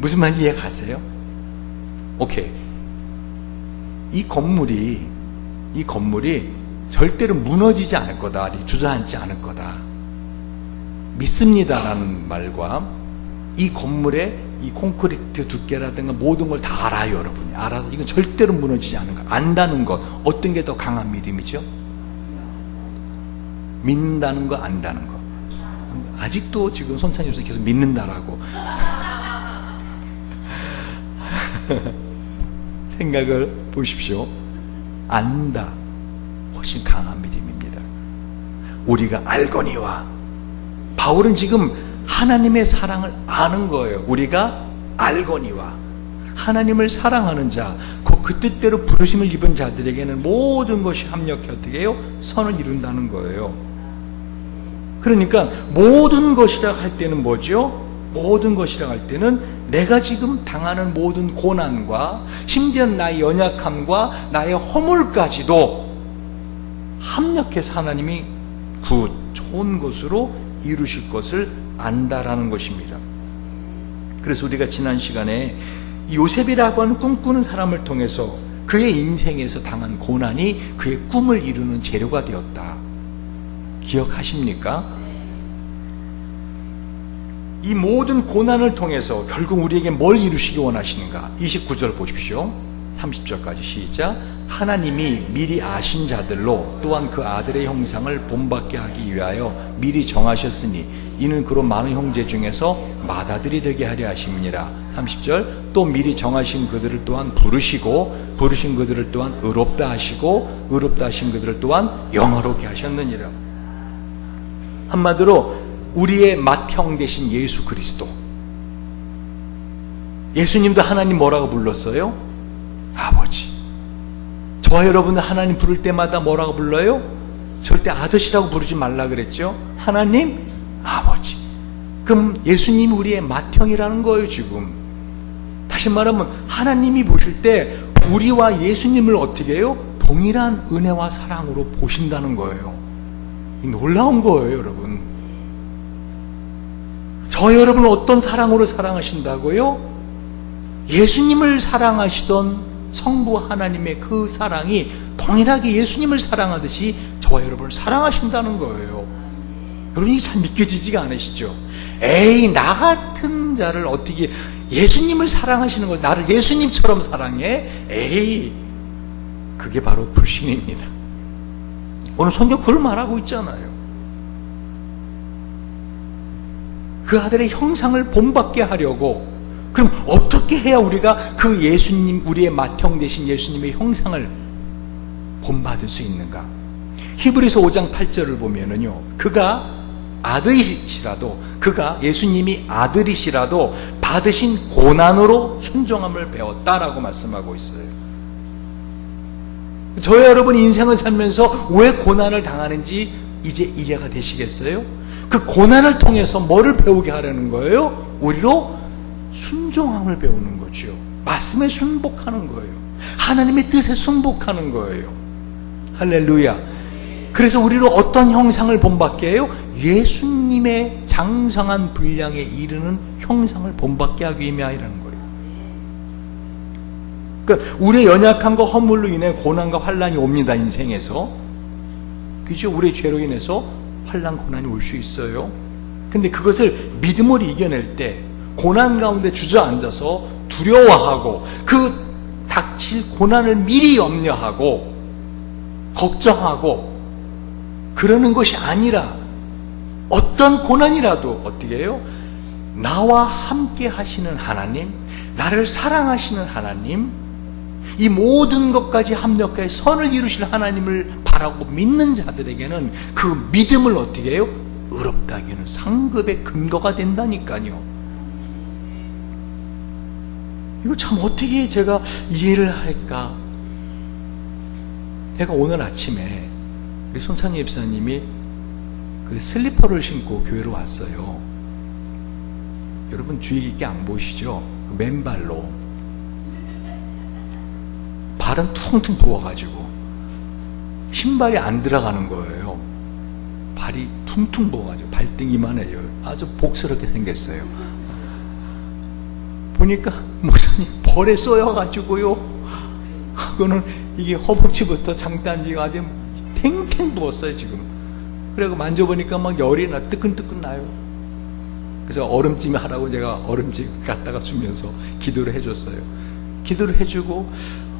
무슨 말인지 이해 가세요? 오케이. 이 건물이 절대로 무너지지 않을 거다, 주저앉지 않을 거다, 믿습니다라는 말과, 이 건물의 이 콘크리트 두께라든가 모든 걸 다 알아요. 여러분이 알아서 이건 절대로 무너지지 않은 거, 안다는 것, 어떤 게 더 강한 믿음이죠? 믿는다는 거, 안다는 거. 아직도 지금 손찬희 교수님 계속 믿는다라고 생각을 보십시오. 안다, 훨씬 강한 믿음입니다. 우리가 알거니와, 바울은 지금 하나님의 사랑을 아는 거예요. 우리가 알거니와, 하나님을 사랑하는 자, 그 뜻대로 부르심을 입은 자들에게는 모든 것이 합력해 어떻게 해요? 선을 이룬다는 거예요. 그러니까 모든 것이라 할 때는 뭐죠? 모든 것이라 할 때는 내가 지금 당하는 모든 고난과 심지어 나의 연약함과 나의 허물까지도 합력해서 하나님이 좋은 것으로 이루실 것을 안다라는 것입니다. 그래서 우리가 지난 시간에 요셉이라고 하는 꿈꾸는 사람을 통해서 그의 인생에서 당한 고난이 그의 꿈을 이루는 재료가 되었다. 기억하십니까? 이 모든 고난을 통해서 결국 우리에게 뭘 이루시기 원하시는가? 29절 보십시오. 30절까지 시작. 하나님이 미리 아신 자들로 또한 그 아들의 형상을 본받게 하기 위하여 미리 정하셨으니 이는 그로 많은 형제 중에서 맏아들이 되게 하려 하심이니라. 30절. 또 미리 정하신 그들을 또한 부르시고 부르신 그들을 또한 의롭다 하시고 의롭다 하신 그들을 또한 영화롭게 하셨느니라. 한마디로 우리의 맏형 되신 예수 그리스도, 예수님도 하나님 뭐라고 불렀어요? 아버지. 저와 여러분은 하나님 부를 때마다 뭐라고 불러요? 절대 아저씨라고 부르지 말라 그랬죠? 하나님 아버지. 그럼 예수님이 우리의 맏형이라는 거예요. 지금 다시 말하면 하나님이 보실 때 우리와 예수님을 어떻게 해요? 동일한 은혜와 사랑으로 보신다는 거예요. 놀라운 거예요. 여러분, 저 여러분을 어떤 사랑으로 사랑하신다고요? 예수님을 사랑하시던 성부 하나님의 그 사랑이 동일하게 예수님을 사랑하듯이 저와 여러분을 사랑하신다는 거예요. 여러분, 이게 잘 믿겨지지가 않으시죠? 에이, 나 같은 자를 어떻게 예수님을 사랑하시는 거, 나를 예수님처럼 사랑해? 에이, 그게 바로 불신입니다. 오늘 성경 그걸 말하고 있잖아요. 그 아들의 형상을 본받게 하려고, 그럼 어떻게 해야 우리가 그 예수님, 우리의 맏형 되신 예수님의 형상을 본받을 수 있는가? 히브리서 5장 8절을 보면은요, 그가 아들이시라도, 그가 예수님이 아들이시라도 받으신 고난으로 순종함을 배웠다라고 말씀하고 있어요. 저와 여러분이 인생을 살면서 왜 고난을 당하는지 이제 이해가 되시겠어요? 그 고난을 통해서 뭐를 배우게 하려는 거예요? 우리로 순종함을 배우는 거죠. 말씀에 순복하는 거예요. 하나님의 뜻에 순복하는 거예요. 할렐루야. 그래서 우리로 어떤 형상을 본받게 해요? 예수님의 장성한 분량에 이르는 형상을 본받게 하기 위함이라는 거예요. 그러니까 우리의 연약함과 허물로 인해 고난과 환난이 옵니다. 인생에서. 그죠? 우리의 죄로 인해서 환난, 고난이 올 수 있어요. 근데 그것을 믿음으로 이겨낼 때 고난 가운데 주저앉아서 두려워하고 그 닥칠 고난을 미리 염려하고 걱정하고 그러는 것이 아니라 어떤 고난이라도 어떻게 해요? 나와 함께 하시는 하나님, 나를 사랑하시는 하나님, 이 모든 것까지 합력하여 선을 이루실 하나님을 바라고 믿는 자들에게는 그 믿음을 어떻게 해요? 의롭다 하기는 상급의 근거가 된다니까요. 이거 참 어떻게 제가 이해를 할까? 제가 오늘 아침에 우리 손찬희 집사님이 그 슬리퍼를 신고 교회로 왔어요. 여러분 주의 깊게 안 보시죠? 맨발로 발은 퉁퉁 부어가지고 신발이 안 들어가는 거예요. 발이 퉁퉁 부어가지고 발등이만 해요. 아주 복스럽게 생겼어요. 보니까 목사님 벌에 쏘여가지고요, 그거는 이게 허벅지부터 장단지가 아주 탱탱 부었어요 지금. 그래서 만져보니까 막 열이 나, 뜨끈뜨끈 나요. 그래서 얼음찜 하라고 제가 얼음찜 갖다가 주면서 기도를 해줬어요. 기도를 해주고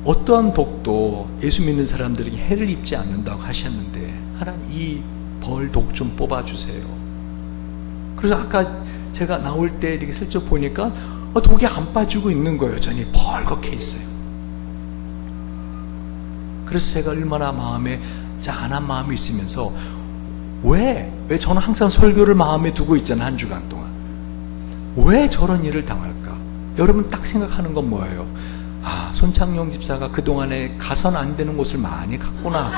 어떠한 독도 예수 믿는 사람들에게 해를 입지 않는다고 하셨는데, 하나님 이 벌 독 좀 뽑아주세요. 그래서 아까 제가 나올 때 이렇게 슬쩍 보니까 독이 안 빠지고 있는 거예요. 여전히 벌겋게 있어요. 그래서 제가 얼마나 마음에 짠한 마음이 있으면서 왜 저는 항상 설교를 마음에 두고 있잖아요. 한 주간 동안. 왜 저런 일을 당할까? 여러분 딱 생각하는 건 뭐예요? 아, 손창용 집사가 그동안에 가선 안 되는 곳을 많이 갔구나.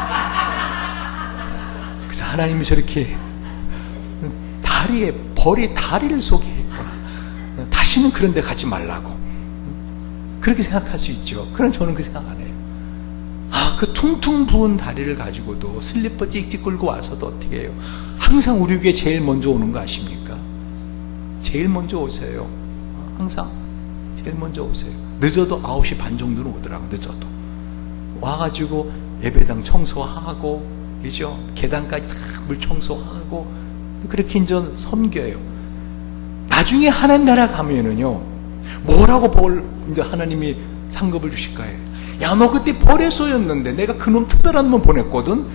그래서 하나님이 저렇게 벌이 다리를 속에 있구나. 다시는 그런 데 가지 말라고. 그렇게 생각할 수 있죠. 그러나 저는 그 생각 안 해요. 아, 그 퉁퉁 부은 다리를 가지고도 슬리퍼 찍찍 끌고 와서도 어떻게 해요? 항상 우리 교회 제일 먼저 오는 거 아십니까? 제일 먼저 오세요. 항상 제일 먼저 오세요. 늦어도 9시 반 정도는 오더라고. 늦어도 와가지고 예배당 청소하고, 그죠? 계단까지 다 물 청소하고 그렇게 이제 섬겨요. 나중에 하나님 나라 가면은요, 뭐라고 이제 하나님이 상급을 주실까요? 야, 너 그때 벌에 쏘였는데 내가 그놈 특별한 놈 보냈거든.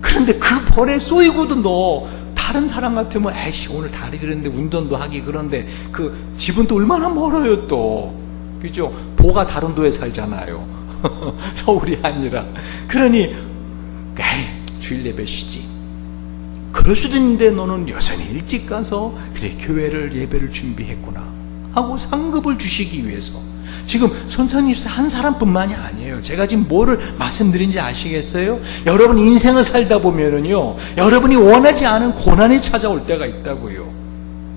그런데 그 벌에 쏘이고도 너 다른 사람 같으면 에이씨 오늘 다리 저랬는데 운전도 하기 그런데 그 집은 또 얼마나 멀어요 또, 그죠? 도가 다른 도에 살잖아요. 서울이 아니라. 그러니 에이 주일 예배 쉬지. 그럴 수도 있는데 너는 여전히 일찍 가서 그래 교회를 예배를 준비했구나 하고 상급을 주시기 위해서. 지금 손천입사 한 사람뿐만이 아니에요. 제가 지금 뭐를 말씀드린지 아시겠어요? 여러분 인생을 살다 보면은요, 여러분이 원하지 않은 고난이 찾아올 때가 있다고요.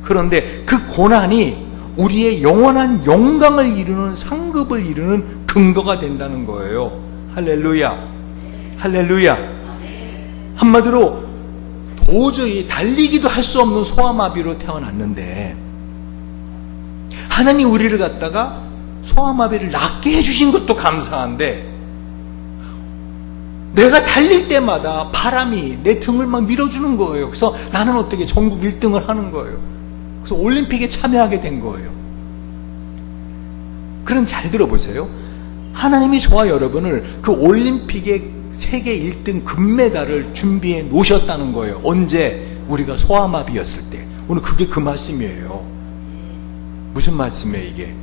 그런데 그 고난이 우리의 영원한 영광을 이루는 상급을 이루는 근거가 된다는 거예요. 할렐루야. 할렐루야. 한마디로 도저히 달리기도 할 수 없는 소아마비로 태어났는데 하나님 우리를 갖다가 소아마비를 낫게 해주신 것도 감사한데, 내가 달릴 때마다 바람이 내 등을 막 밀어주는 거예요. 그래서 나는 어떻게 전국 1등을 하는 거예요. 그래서 올림픽에 참여하게 된 거예요. 그럼 잘 들어보세요. 하나님이 저와 여러분을 그 올림픽의 세계 1등 금메달을 준비해 놓으셨다는 거예요. 언제? 우리가 소아마비였을 때. 오늘 그게 그 말씀이에요. 무슨 말씀이에요 이게?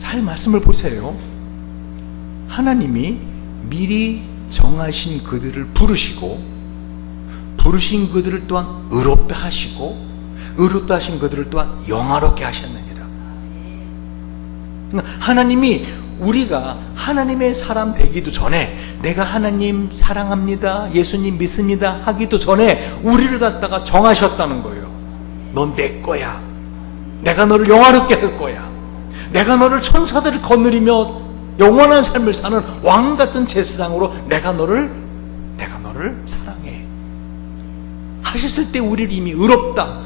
잘 말씀을 보세요. 하나님이 미리 정하신 그들을 부르시고, 부르신 그들을 또한 의롭다 하시고, 의롭다 하신 그들을 또한 영화롭게 하셨느니라. 하나님이 우리가 하나님의 사람 되기도 전에, 내가 하나님 사랑합니다, 예수님 믿습니다 하기도 전에 우리를 갖다가 정하셨다는 거예요. 넌 내 거야. 내가 너를 영화롭게 할 거야. 내가 너를 천사들을 거느리며 영원한 삶을 사는 왕 같은 제사장으로 내가 너를 사랑해 하셨을 때 우리를 이미 의롭다.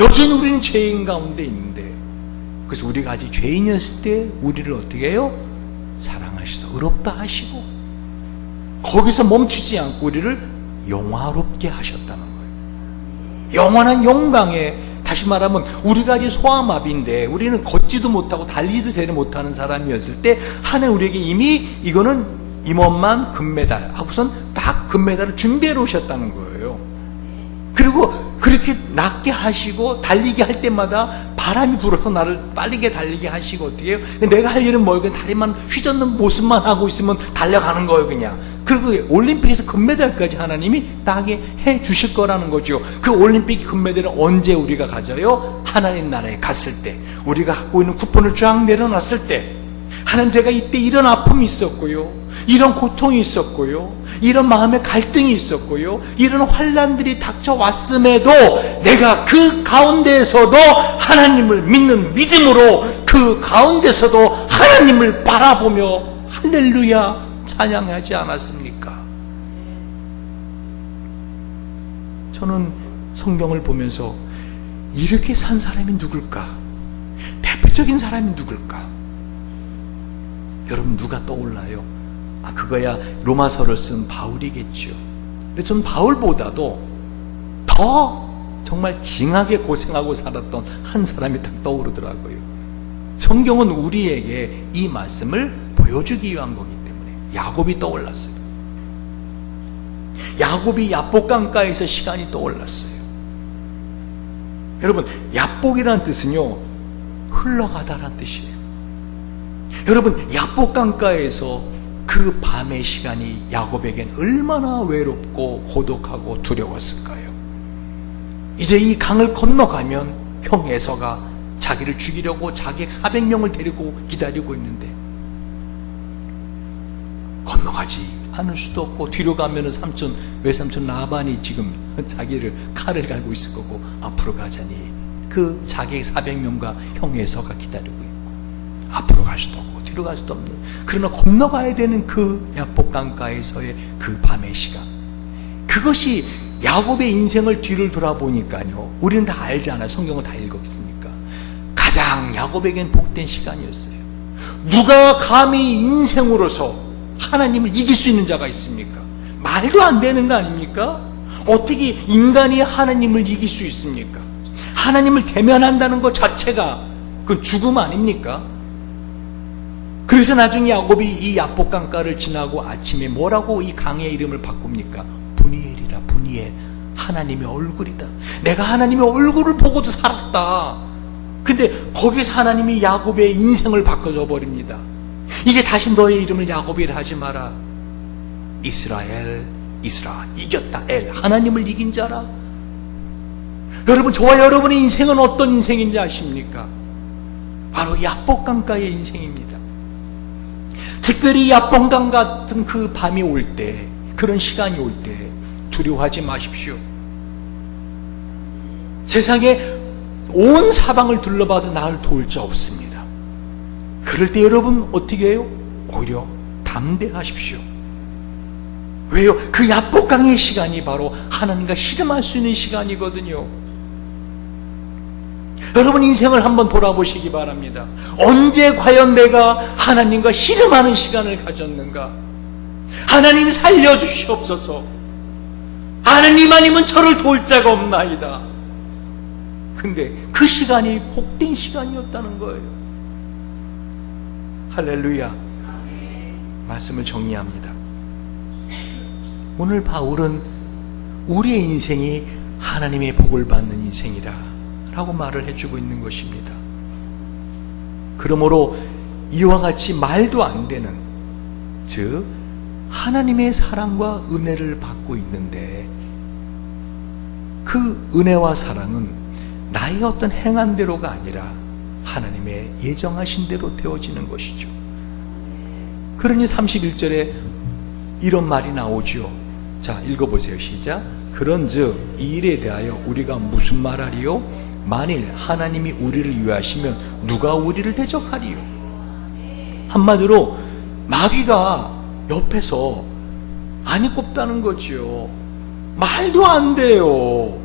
여전히 우리는 죄인 가운데 있는데, 그래서 우리가 아직 죄인이었을 때 우리를 어떻게 해요? 사랑하셔서 의롭다 하시고, 거기서 멈추지 않고 우리를 영화롭게 하셨다는 거예요. 영원한 영광에, 다시 말하면 우리가 아직 소아마비인데 우리는 걷지도 못하고 달리지도 제대로 못하는 사람이었을 때 하나님 우리에게 이미 이거는 임원만 금메달 하고선 딱 금메달을 준비해 놓으셨다는 거예요. 그리고 그렇게 낫게 하시고 달리게 할 때마다 바람이 불어서 나를 빠르게 달리게 하시고, 어떻게 해요? 내가 할 일은 뭘, 그냥 다리만 휘젓는 모습만 하고 있으면 달려가는 거예요 그냥. 그리고 올림픽에서 금메달까지 하나님이 따게 해 주실 거라는 거죠. 그 올림픽 금메달을 언제 우리가 가져요? 하나님 나라에 갔을 때, 우리가 갖고 있는 쿠폰을 쫙 내려놨을 때, 하나님 제가 이때 이런 아픔이 있었고요, 이런 고통이 있었고요, 이런 마음의 갈등이 있었고요, 이런 환난들이 닥쳐왔음에도 내가 그 가운데에서도 하나님을 믿는 믿음으로 그 가운데서도 하나님을 바라보며 할렐루야 찬양하지 않았습니까? 저는 성경을 보면서 이렇게 산 사람이 누굴까? 대표적인 사람이 누굴까? 여러분 누가 떠올라요? 아, 그거야 로마서를 쓴 바울이겠죠. 근데 전 바울보다도 더 정말 징하게 고생하고 살았던 한 사람이 딱 떠오르더라고요. 성경은 우리에게 이 말씀을 보여주기 위한 거기 때문에 야곱이 떠올랐어요. 야곱이 야복 강가에서 시간이 떠올랐어요. 여러분, 야복이라는 뜻은요, 흘러가다라는 뜻이에요. 여러분, 야복 강가에서 그 밤의 시간이 야곱에겐 얼마나 외롭고 고독하고 두려웠을까요? 이제 이 강을 건너가면 형 에서가 자기를 죽이려고 자기 400명을 데리고 기다리고 있는데 건너가지 않을 수도 없고, 뒤로 가면은 외삼촌 라반이 지금 자기를 칼을 갈고 있을 거고, 앞으로 가자니 그 자기 400명과 형 에서가 기다리고 있고, 앞으로 갈 수도 없고 뒤로 갈 수도 없는, 그러나 건너가야 되는 그 야복 강가에서의 그 밤의 시간, 그것이 야곱의 인생을 뒤를 돌아보니까요, 우리는 다 알잖아요. 성경을 다 읽었으니까. 가장 야곱에겐 복된 시간이었어요. 누가 감히 인생으로서 하나님을 이길 수 있는 자가 있습니까? 말도 안 되는 거 아닙니까? 어떻게 인간이 하나님을 이길 수 있습니까? 하나님을 대면한다는 것 자체가 그 죽음 아닙니까? 그래서 나중에 야곱이 이 야복 강가를 지나고 아침에 뭐라고 이 강의 이름을 바꿉니까? 분이엘이라. 분이엘, 하나님의 얼굴이다. 내가 하나님의 얼굴을 보고도 살았다. 근데 거기서 하나님이 야곱의 인생을 바꿔줘 버립니다. 이제 다시 너의 이름을 야곱이라 하지 마라. 이스라엘, 이겼다. 하나님을 이긴 자라. 여러분, 저와 여러분의 인생은 어떤 인생인지 아십니까? 바로 야복 강가의 인생입니다. 특별히 야복강 같은 그 밤이 올 때, 그런 시간이 올 때 두려워하지 마십시오. 세상에 온 사방을 둘러봐도 나를 도울 자 없습니다. 그럴 때 여러분 어떻게 해요? 오히려 담대하십시오. 왜요? 그 야복강의 시간이 바로 하나님과 씨름할 수 있는 시간이거든요. 여러분, 인생을 한번 돌아보시기 바랍니다. 언제 과연 내가 하나님과 씨름하는 시간을 가졌는가? 하나님 살려주시옵소서. 하나님 아니면 저를 도울 자가 없나이다. 근데 그 시간이 복된 시간이었다는 거예요. 할렐루야. 말씀을 정리합니다. 오늘 바울은 우리의 인생이 하나님의 복을 받는 인생이다 라고 말을 해주고 있는 것입니다. 그러므로 이와 같이 말도 안 되는, 즉 하나님의 사랑과 은혜를 받고 있는데, 그 은혜와 사랑은 나의 어떤 행한대로가 아니라 하나님의 예정하신 대로 되어지는 것이죠. 그러니 31절에 이런 말이 나오죠. 자, 읽어보세요. 시작. 그런즉 이 일에 대하여 우리가 무슨 말하리요? 만일 하나님이 우리를 위하시면 누가 우리를 대적하리요? 한마디로 마귀가 옆에서 안이 꼽다는 거지요. 말도 안 돼요.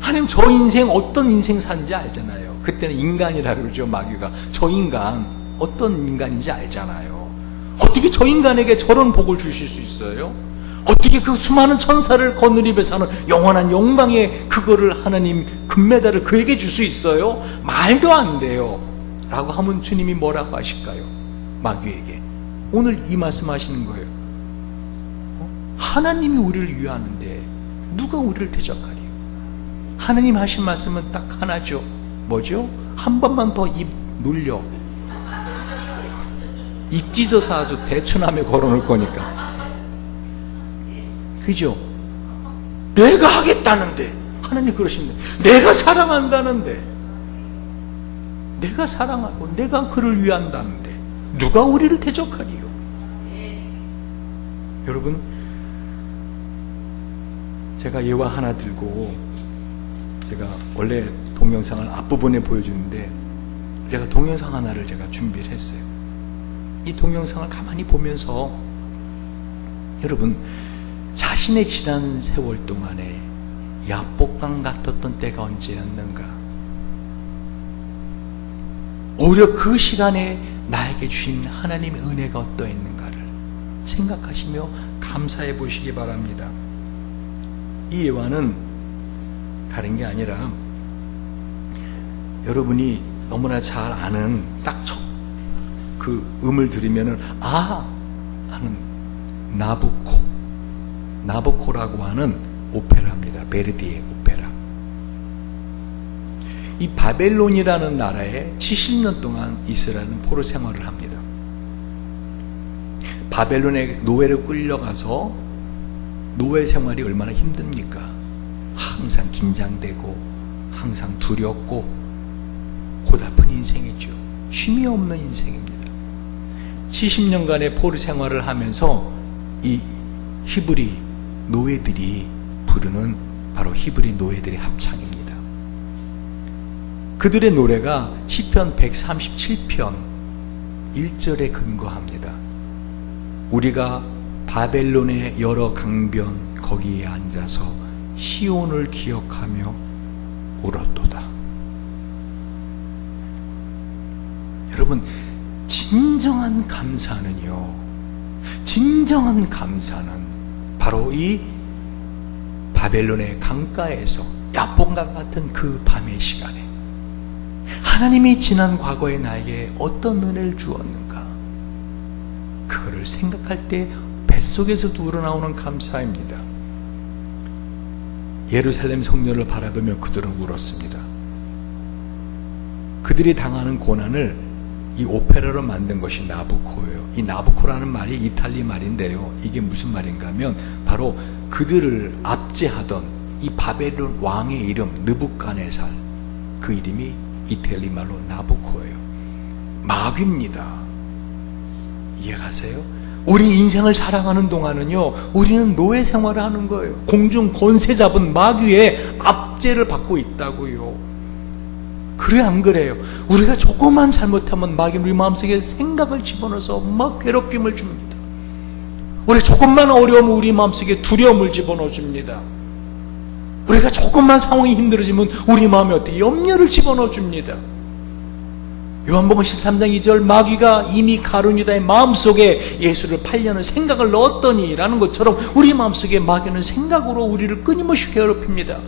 하나님, 저 인생 어떤 인생 사는지 알잖아요. 그때는 인간이라고 그러죠. 마귀가 저 인간 어떤 인간인지 알잖아요. 어떻게 저 인간에게 저런 복을 주실 수 있어요? 어떻게 그 수많은 천사를 거느리며 사는 영원한 영광의 그거를 하나님 금메달을 그에게 줄 수 있어요? 말도 안 돼요. 라고 하면 주님이 뭐라고 하실까요? 마귀에게 오늘 이 말씀 하시는 거예요. 하나님이 우리를 위하는데 누가 우리를 대적하리요? 하나님 하신 말씀은 딱 하나죠. 뭐죠? 한 번만 더 입 눌려. 입 찢어서 아주 대추남에 걸어놓을 거니까. 그죠? 내가 하겠다는데, 하나님 그러신데, 내가 사랑한다는데, 내가 사랑하고 내가 그를 위한다는데 누가 우리를 대적하리요? 여러분, 제가 예화 하나 들고, 제가 원래 동영상을 앞부분에 보여주는데 제가 동영상 하나를 제가 준비를 했어요. 이 동영상을 가만히 보면서 여러분, 자신의 지난 세월 동안에 야복강 같았던 때가 언제였는가? 오히려 그 시간에 나에게 주신 하나님의 은혜가 어떠했는가를 생각하시며 감사해 보시기 바랍니다. 이 예화는 다른 게 아니라 여러분이 너무나 잘 아는 딱 그 음을 들으면은 아 하는 나보코라고 하는 오페라입니다. 베르디의 오페라. 이 바벨론이라는 나라에 70년 동안 이스라엘은 포로 생활을 합니다. 바벨론의 노예로 끌려가서 노예 생활이 얼마나 힘듭니까? 항상 긴장되고 항상 두렵고 고달픈 인생이죠. 쉼이 없는 인생입니다. 70년간의 포로 생활을 하면서 이 히브리 노예들이 부르는 바로 히브리 노예들의 합창입니다. 그들의 노래가 시편 137편 1절에 근거합니다. 우리가 바벨론의 여러 강변 거기에 앉아서 시온을 기억하며 울었도다. 여러분, 진정한 감사는요, 진정한 감사는 바로 이 바벨론의 강가에서 야뽕과 같은 그 밤의 시간에 하나님이 지난 과거에 나에게 어떤 은혜를 주었는가, 그거를 생각할 때 뱃속에서도 우러나오는 감사입니다. 예루살렘 성전을 바라보며 그들은 울었습니다. 그들이 당하는 고난을 이 오페라로 만든 것이 나부코예요. 이 나부코라는 말이 이탈리 말인데요, 이게 무슨 말인가 하면 바로 그들을 압제하던 이 바벨론 왕의 이름 느부갓네살, 그 이름이 이탈리 말로 나부코예요. 마귀입니다. 이해가세요? 우리 인생을 살아가는 동안은요, 우리는 노예 생활을 하는 거예요. 공중 권세 잡은 마귀의 압제를 받고 있다고요. 그래 안 그래요? 우리가 조금만 잘못하면 마귀는 우리 마음속에 생각을 집어넣어서 막 괴롭힘을 줍니다. 우리 조금만 어려우면 우리 마음속에 두려움을 집어넣어 줍니다. 우리가 조금만 상황이 힘들어지면 우리 마음에 어떻게 염려를 집어넣어 줍니다. 요한복음 13장 2절, 마귀가 이미 가룟유다의 마음속에 예수를 팔려는 생각을 넣었더니 라는 것처럼 우리 마음속에 마귀는 생각으로 우리를 끊임없이 괴롭힙니다.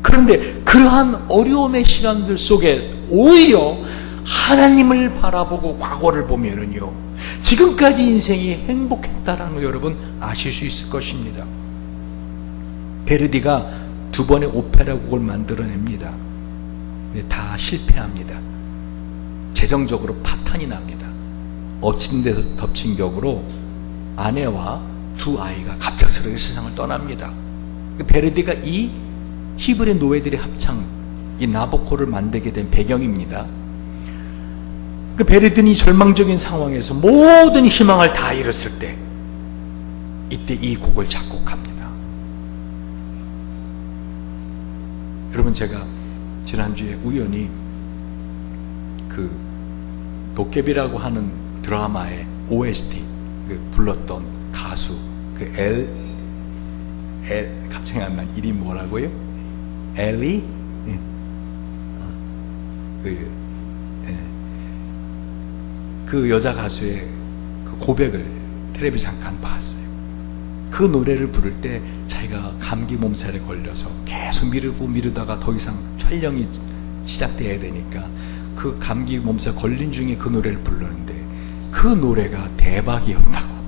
그런데 그러한 어려움의 시간들 속에 오히려 하나님을 바라보고 과거를 보면은요, 지금까지 인생이 행복했다라는 걸 여러분 아실 수 있을 것입니다. 베르디가 두 번의 오페라 곡을 만들어냅니다. 근데 다 실패합니다. 재정적으로 파탄이 납니다. 엎친 데서 덮친 격으로 아내와 두 아이가 갑작스럽게 세상을 떠납니다. 베르디가 이 히브리 노예들의 합창, 이 나보코를 만들게 된 배경입니다. 그 베르디는 절망적인 상황에서 모든 희망을 다 잃었을 때, 이때 이 곡을 작곡합니다. 여러분, 제가 지난주에 우연히 그 도깨비라고 하는 드라마의 OST 그 불렀던 가수 그 갑자기 안 난 이름이 뭐라고요? 엘리? 그 여자 가수의 그 고백을 텔레비전 잠깐 봤어요. 그 노래를 부를 때 자기가 감기 몸살에 걸려서 계속 미루다가 더 이상 촬영이 시작돼야 되니까 그 감기 몸살 걸린 중에 그 노래를 부르는데 그 노래가 대박이었다고.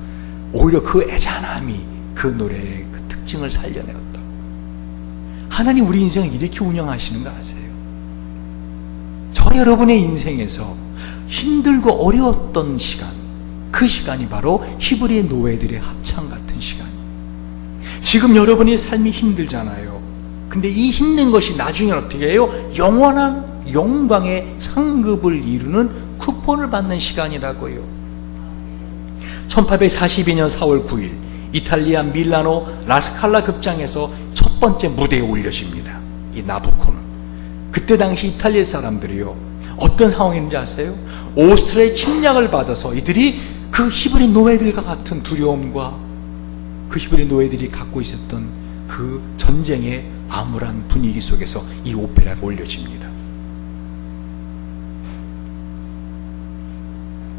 오히려 그 애잔함이 그 노래의 그 특징을 살려내었다. 하나님 우리 인생을 이렇게 운영하시는 거 아세요? 저 여러분의 인생에서 힘들고 어려웠던 시간, 그 시간이 바로 히브리 노예들의 합창 같은 시간이에요. 지금 여러분의 삶이 힘들잖아요. 근데 이 힘든 것이 나중에 어떻게 해요? 영원한 영광의 상급을 이루는 쿠폰을 받는 시간이라고요. 1842년 4월 9일 이탈리아 밀라노 라스칼라 극장에서 첫 번째 무대에 올려집니다. 이 나부코는. 그때 당시 이탈리아 사람들이요, 어떤 상황인지 아세요? 오스트리아의 침략을 받아서 이들이 그 히브리 노예들과 같은 두려움과 그 히브리 노예들이 갖고 있었던 그 전쟁의 암울한 분위기 속에서 이 오페라가 올려집니다.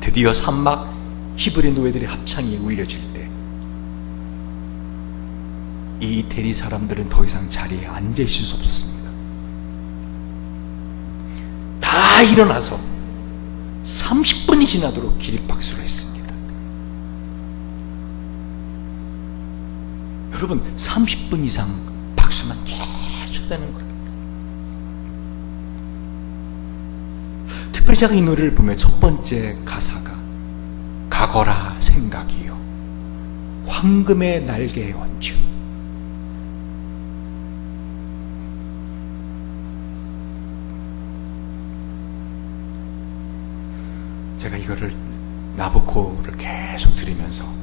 드디어 산막 히브리 노예들의 합창이 울려질 때 이 이태리 사람들은 더 이상 자리에 앉아 있을 수 없었습니다. 다 일어나서 30분이 지나도록 기립박수를 했습니다. 여러분 30분 이상 박수만 계속 되는 거예요. 특별히 제가 이 노래를 보면 첫 번째 가사가 가거라 생각이요 황금의 날개에 얹혀. 제가 이거를 나부코를 계속 들으면서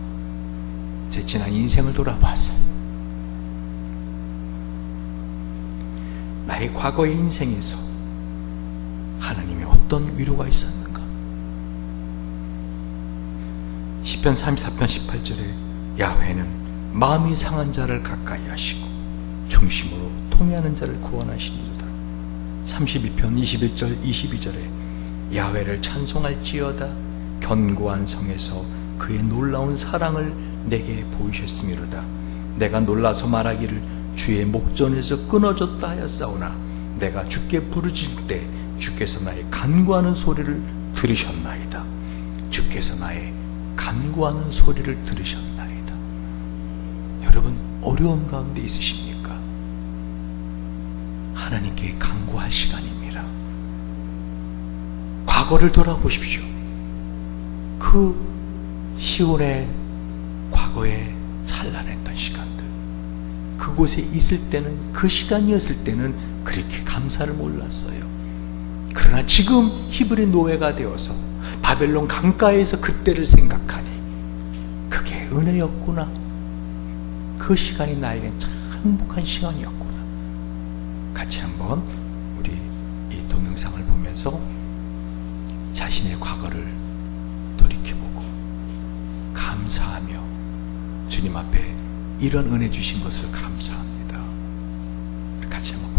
제 지난 인생을 돌아봤어요. 나의 과거의 인생에서 하나님이 어떤 위로가 있었는가? 시편 34편 18절에 야훼는 마음이 상한 자를 가까이 하시고 중심으로 통회하는 자를 구원하시니로다. 32편 21절 22절에 야훼를 찬송할지어다 견고한 성에서 그의 놀라운 사랑을 내게 보이셨음이로다. 내가 놀라서 말하기를 주의 목전에서 끊어졌다 하였사오나 내가 주께 부르짖을 때 주께서 나의 간구하는 소리를 들으셨나이다. 주께서 나의 간구하는 소리를 들으셨나이다. 여러분 어려움 가운데 있으십니까? 하나님께 간구할 시간입니다. 과거를 돌아보십시오. 그 시온의 과거에 찬란했던 시간들, 그곳에 있을 때는, 그 시간이었을 때는 그렇게 감사를 몰랐어요. 그러나 지금 히브리 노예가 되어서 바벨론 강가에서 그때를 생각하니 그게 은혜였구나. 그 시간이 나에겐 참 행복한 시간이었구나. 같이 한번 우리 이 동영상을 보면서 자신의 과거를 돌이켜보고 감사하며 주님 앞에 이런 은혜 주신 것을 감사합니다. 같이 한번